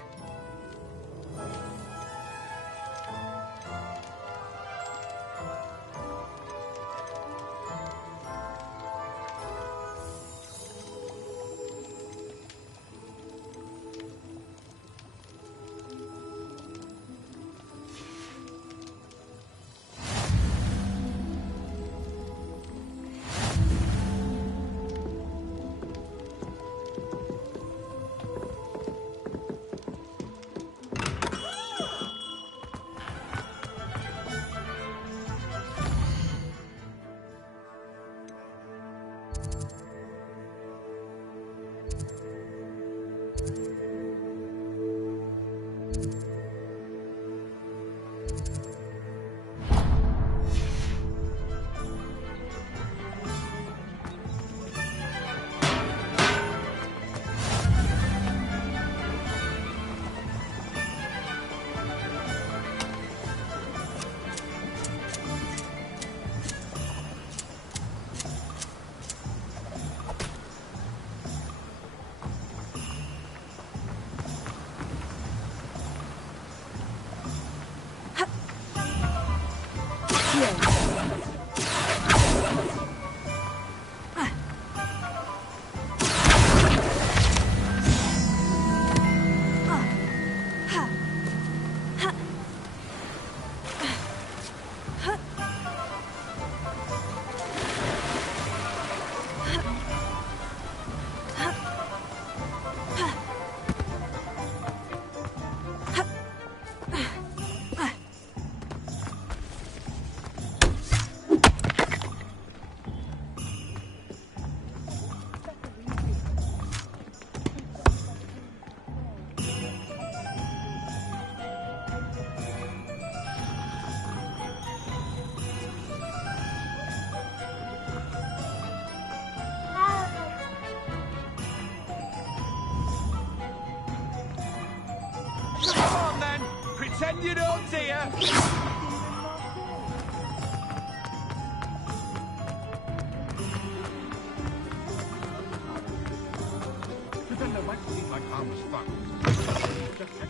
Pretend you don't see her.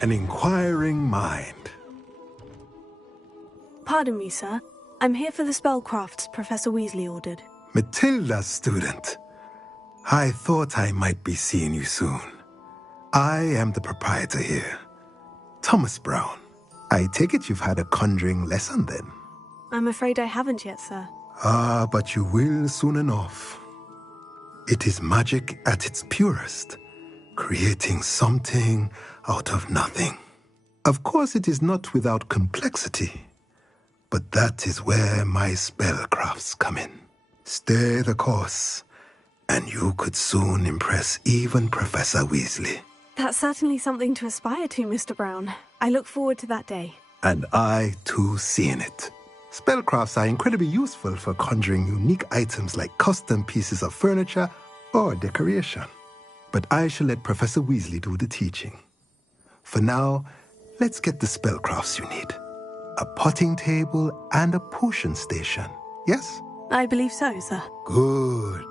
An inquiring mind. Pardon me, sir. I'm here for the spellcrafts Professor Weasley ordered. Matilda's student. I thought I might be seeing you soon. I am the proprietor here, Thomas Brown. I take it you've had a conjuring lesson then? I'm afraid I haven't yet, sir. Ah, but you will soon enough. It is magic at its purest, creating something out of nothing. Of course, it is not without complexity, but that is where my spellcrafts come in. Stay the course, and you could soon impress even Professor Weasley. That's certainly something to aspire to, Mr. Brown. I look forward to that day. And I, too, seeing it. Spellcrafts are incredibly useful for conjuring unique items like custom pieces of furniture or decoration. But I shall let Professor Weasley do the teaching. For now, let's get the spellcrafts you need. A potting table and a potion station, yes? I believe so, sir. Good.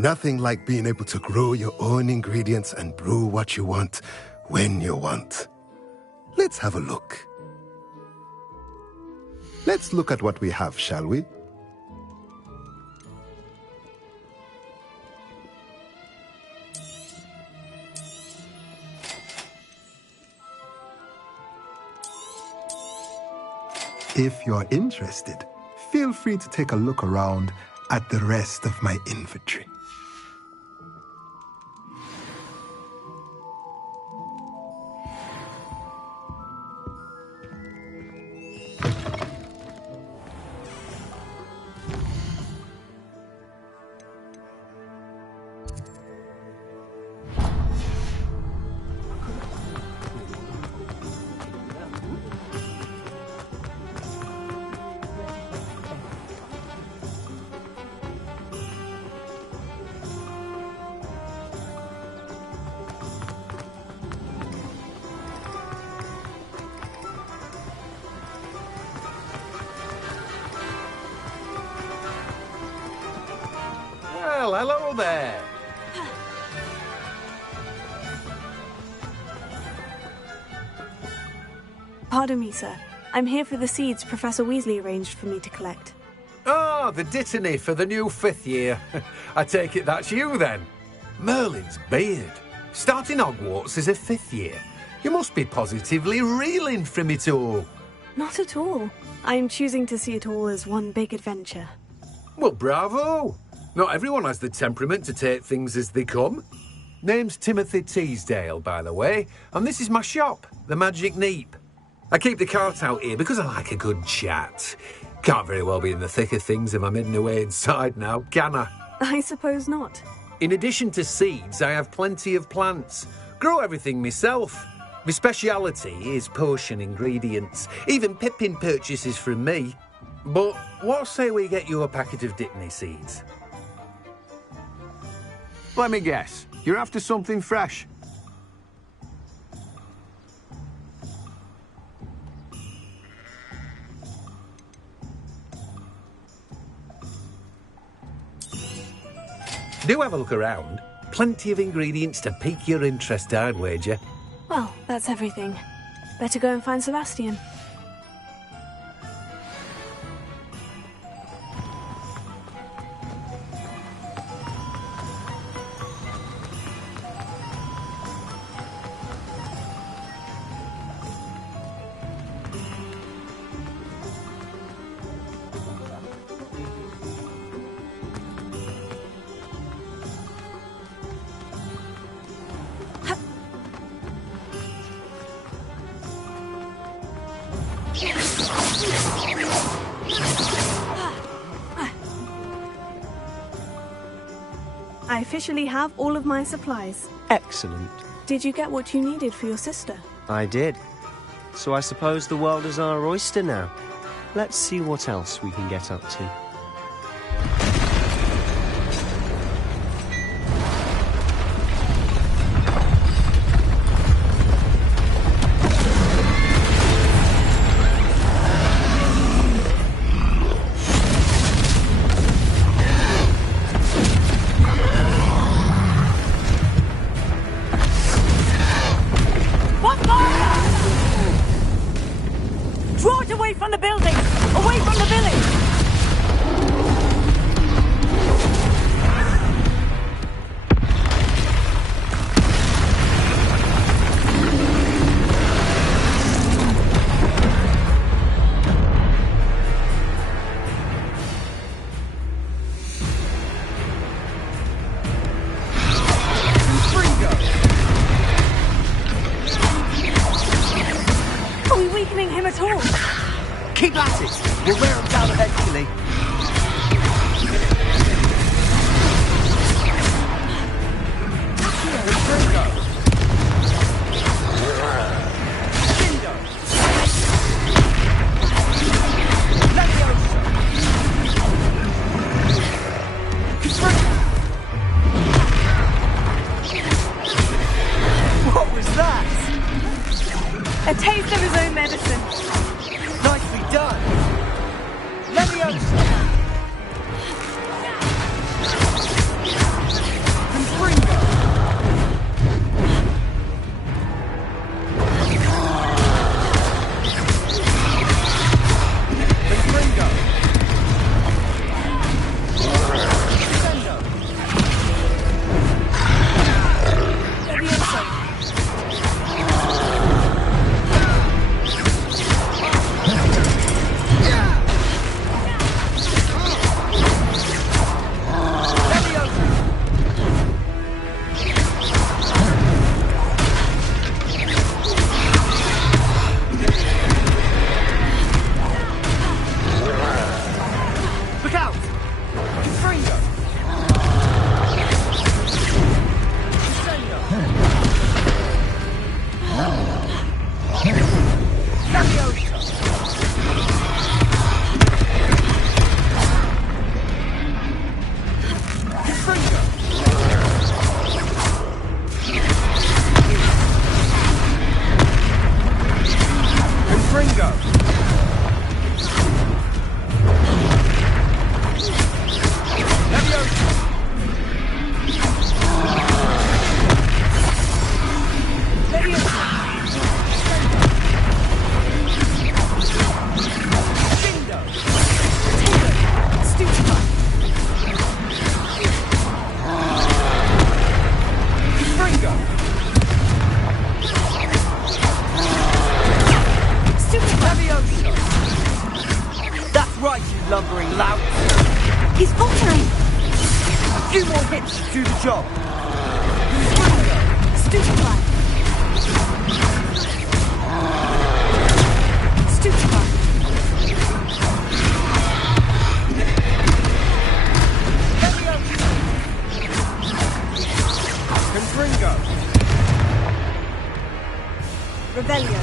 Nothing like being able to grow your own ingredients and brew what you want when you want. Let's have a look. Let's look at what we have, shall we? If you're interested, feel free to take a look around at the rest of my inventory. Well, hello there. Pardon me, sir. I'm here for the seeds Professor Weasley arranged for me to collect. Oh, the dittany for the new 5th year. I take it that's you, then. Merlin's beard. Starting Hogwarts as a 5th year. You must be positively reeling from it all. Not at all. I'm choosing to see it all as one big adventure. Well, bravo. Not everyone has the temperament to take things as they come. Name's Timothy Teasdale, by the way, and this is my shop, the Magic Neep. I keep the cart out here because I like a good chat. Can't very well be in the thick of things if I'm hidden away inside now, can I? I suppose not. In addition to seeds, I have plenty of plants. Grow everything myself. My speciality is potion ingredients. Even Pippin purchases from me. But what say we get you a packet of Dittany seeds? Let me guess. You're after something fresh. Do have a look around. Plenty of ingredients to pique your interest, I'd wager. Well, that's everything. Better go and find Sebastian. I officially have all of my supplies. Excellent. Did you get what you needed for your sister? I did. So I suppose the world is our oyster now. Let's see what else we can get up to. Draw it away from the building! Away from the village! Are we weakening him at all? Keep at it. We'll wear him down eventually. What was that? A taste of his own medicine. Nicely done. Leviosa. Confringo. Confringo. Descendo. Leviosa. Look out! Confringo. Descendo. Leviosa. Confringo. Confringo. Leviosa. Leviosa. Shindo. Stupefy. Confringo. Stupefy. Leviosa. That's right, you lumbering lout. He's faltering. A few more hits to do the job. Stupefy. Stupefy. Fringo! Rebellion.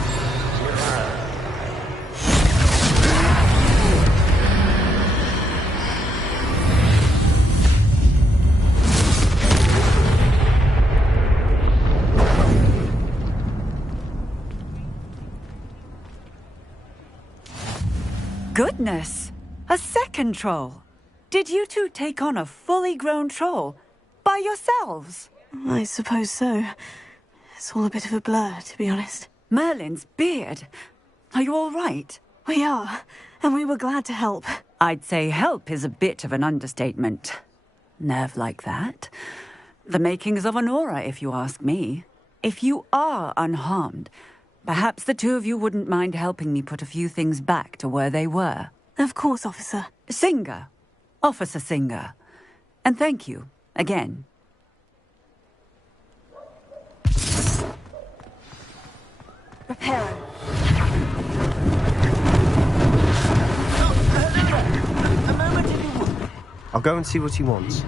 Goodness! A second troll! Did you two take on a fully grown troll? By yourselves? I suppose so. It's all a bit of a blur, to be honest. Merlin's beard. Are you all right? We are, and we were glad to help. I'd say help is a bit of an understatement. Nerve like that. The makings of an aura, if you ask me. If you are unharmed, perhaps the two of you wouldn't mind helping me put a few things back to where they were. Of course, officer. Singer. Officer Singer. And thank you, again. Reparo. I'll go and see what he wants.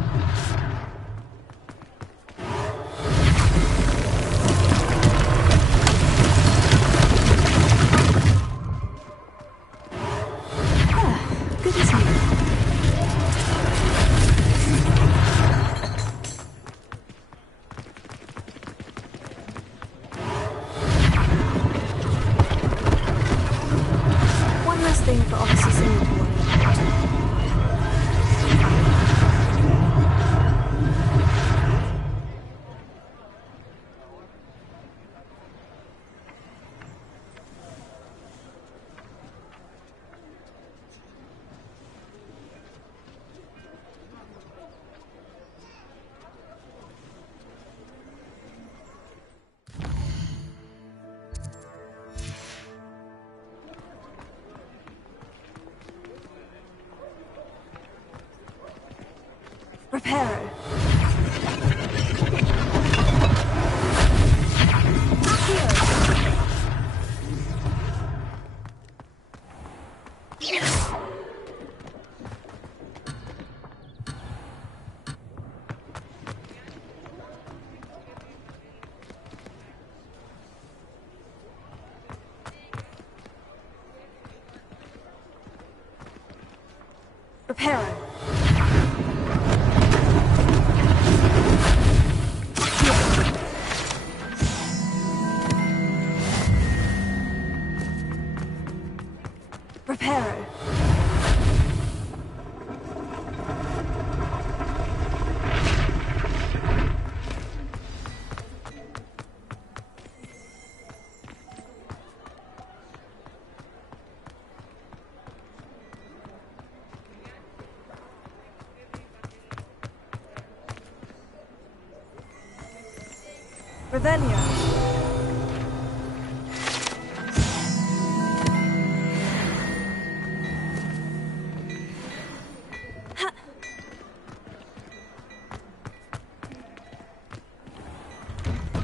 Good to see you. One last thing for Officer Singer to worry about. Reparo. Reparo. Reparo. Revelio.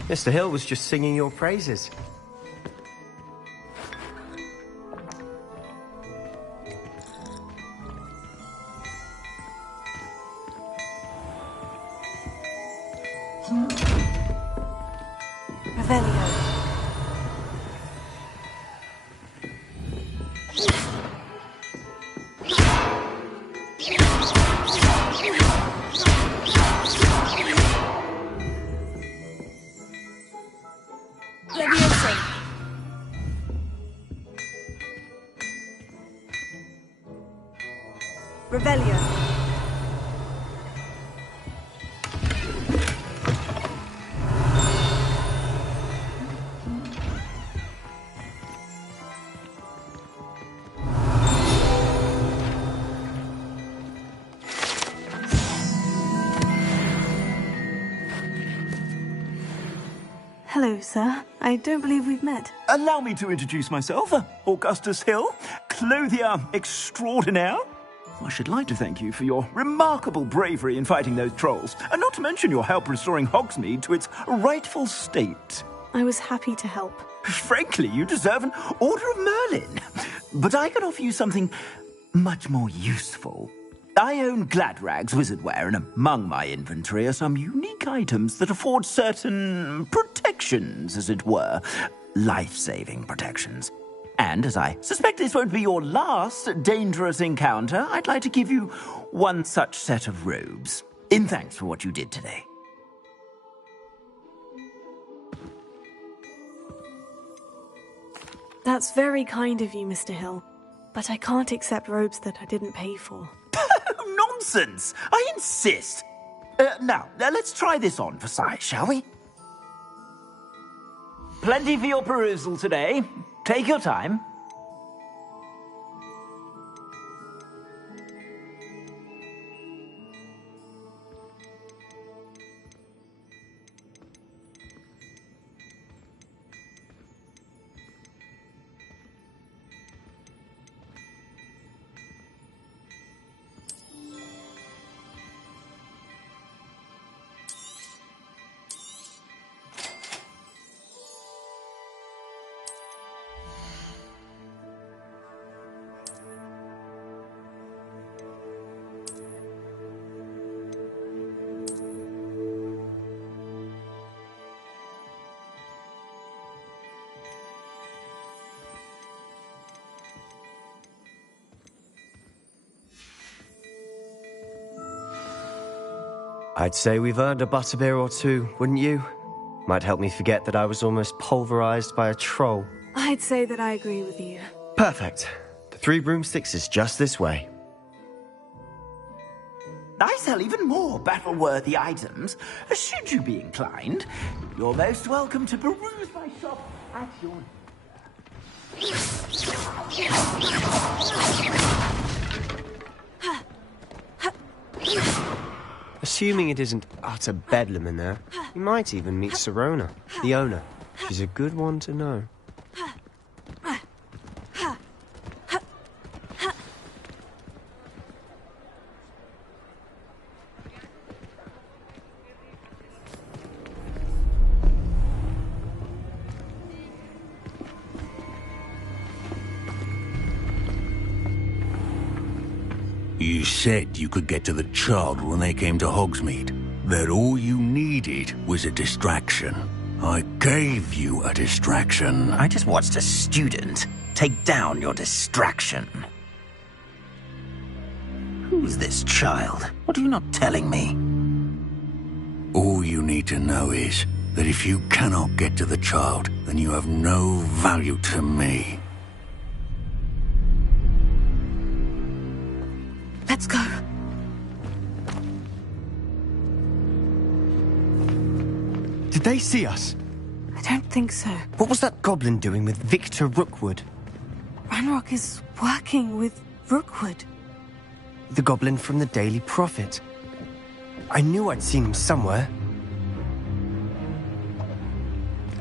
Mr. Hill was just singing your praises. Revelio. Leviosa. Revelio. Hello, sir. I don't believe we've met. Allow me to introduce myself, Augustus Hill, clothier extraordinaire. I should like to thank you for your remarkable bravery in fighting those trolls, and not to mention your help restoring Hogsmeade to its rightful state. I was happy to help. Frankly, you deserve an Order of Merlin. But I can offer you something much more useful. I own Gladrag's wizardwear, and among my inventory are some unique items that afford certain protections, as it were. Life-saving protections. And as I suspect this won't be your last dangerous encounter, I'd like to give you one such set of robes, in thanks for what you did today. That's very kind of you, Mr. Hill. But I can't accept robes that I didn't pay for. Nonsense! I insist! Now, let's try this on for size, shall we? Plenty for your perusal today. Take your time. I'd say we've earned a butterbeer or two, wouldn't you? Might help me forget that I was almost pulverized by a troll. I'd say that I agree with you. Perfect. The 3 broomsticks is just this way. I sell even more battle-worthy items. Should you be inclined, you're most welcome to peruse my shop at your... Assuming it isn't utter bedlam in there, you might even meet Sirona, the owner. She's a good one to know. You said you could get to the child when they came to Hogsmeade. That all you needed was a distraction. I gave you a distraction. I just watched a student take down your distraction. Who's this child? What are you not telling me? All you need to know is that if you cannot get to the child, then you have no value to me. Let's go. Did they see us? I don't think so. What was that goblin doing with Victor Rookwood? Ranrock is working with Rookwood. The goblin from the Daily Prophet. I knew I'd seen him somewhere.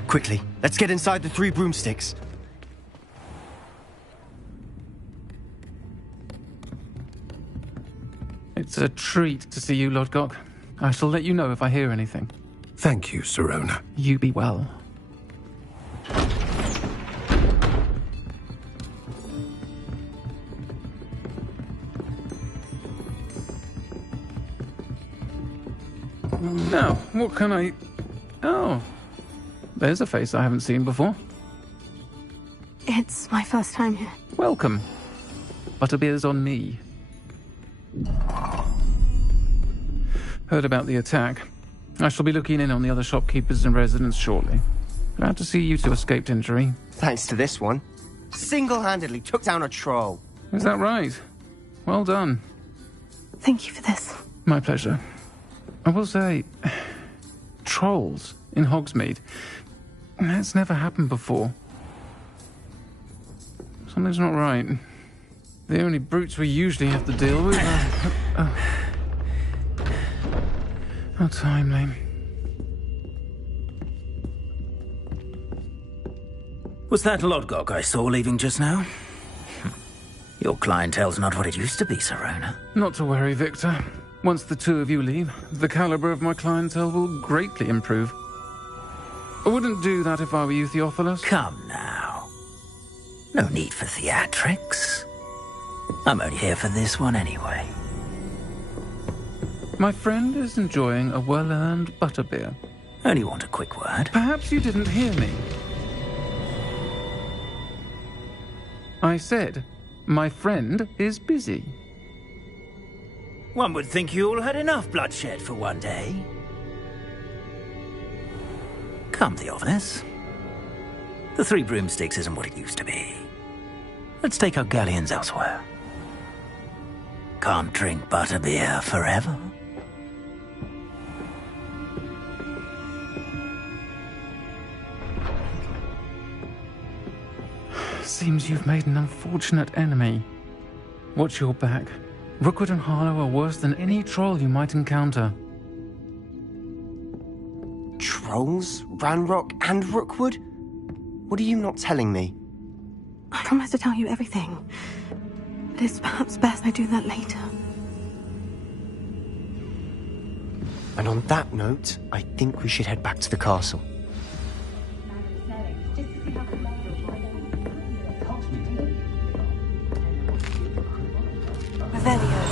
Quickly, let's get inside the 3 broomsticks. It's a treat to see you, Lodgok. I shall let you know if I hear anything. Thank you, Sirona. You be well. Now, what can I... Oh, there's a face I haven't seen before. It's my first time here. Welcome. Butterbeer's on me. Heard about the attack. I shall be looking in on the other shopkeepers and residents shortly. Glad to see you two escaped injury. Thanks to this one. Single-handedly took down a troll. Is that right? Well done. Thank you for this. My pleasure. I will say, trolls in Hogsmeade. That's never happened before. Something's not right. The only brutes we usually have to deal with are... How timely. Was that Lodgok I saw leaving just now? Your clientele's not what it used to be, Sirona. Not to worry, Victor. Once the 2 of you leave, the caliber of my clientele will greatly improve. I wouldn't do that if I were you, Theophilus. Come now. No need for theatrics. I'm only here for this one anyway. My friend is enjoying a well-earned butterbeer. Only want a quick word. Perhaps you didn't hear me. I said, my friend is busy. One would think you all had enough bloodshed for one day. Come, Theophilus. The Three Broomsticks isn't what it used to be. Let's take our galleons elsewhere. Can't drink butterbeer forever. Seems you've made an unfortunate enemy. Watch your back. Rookwood and Harlow are worse than any troll you might encounter. Trolls? Ranrock and Rookwood? What are you not telling me? I promise to tell you everything. But it's perhaps best I do that later. And on that note, I think we should head back to the castle. Revelio.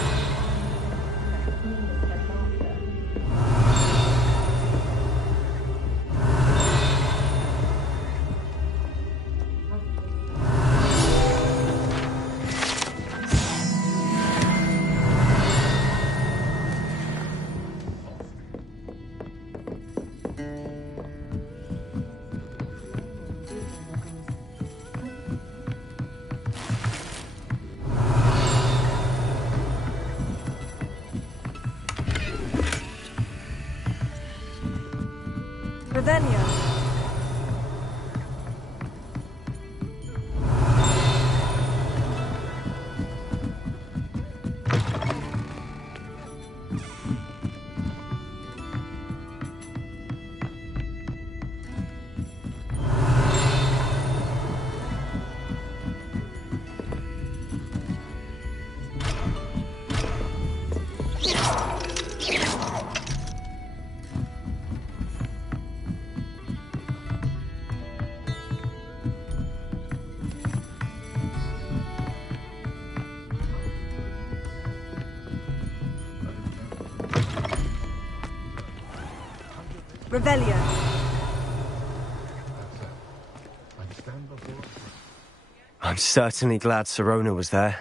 Revelio. Revelio. I'm certainly glad Sirona was there.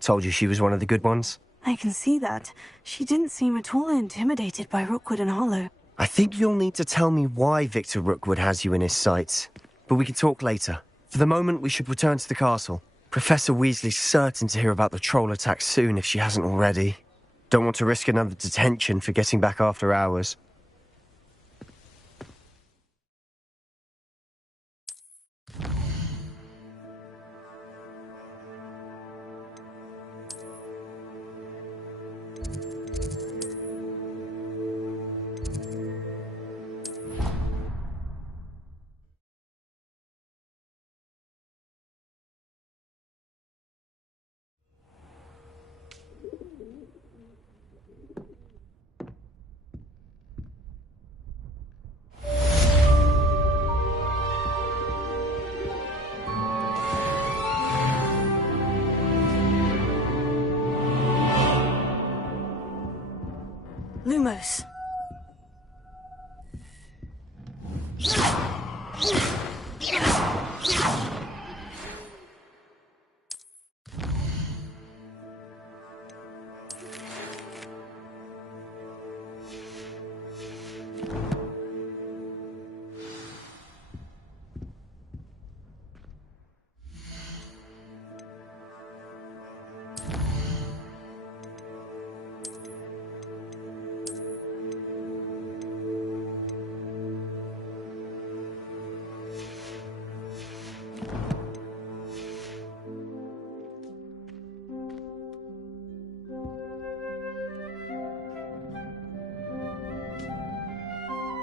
Told you she was one of the good ones. I can see that. She didn't seem at all intimidated by Rookwood and Harlow. I think you'll need to tell me why Victor Rookwood has you in his sights. But we can talk later. For the moment, we should return to the castle. Professor Weasley's certain to hear about the troll attack soon if she hasn't already. Don't want to risk another detention for getting back after hours. Lumos.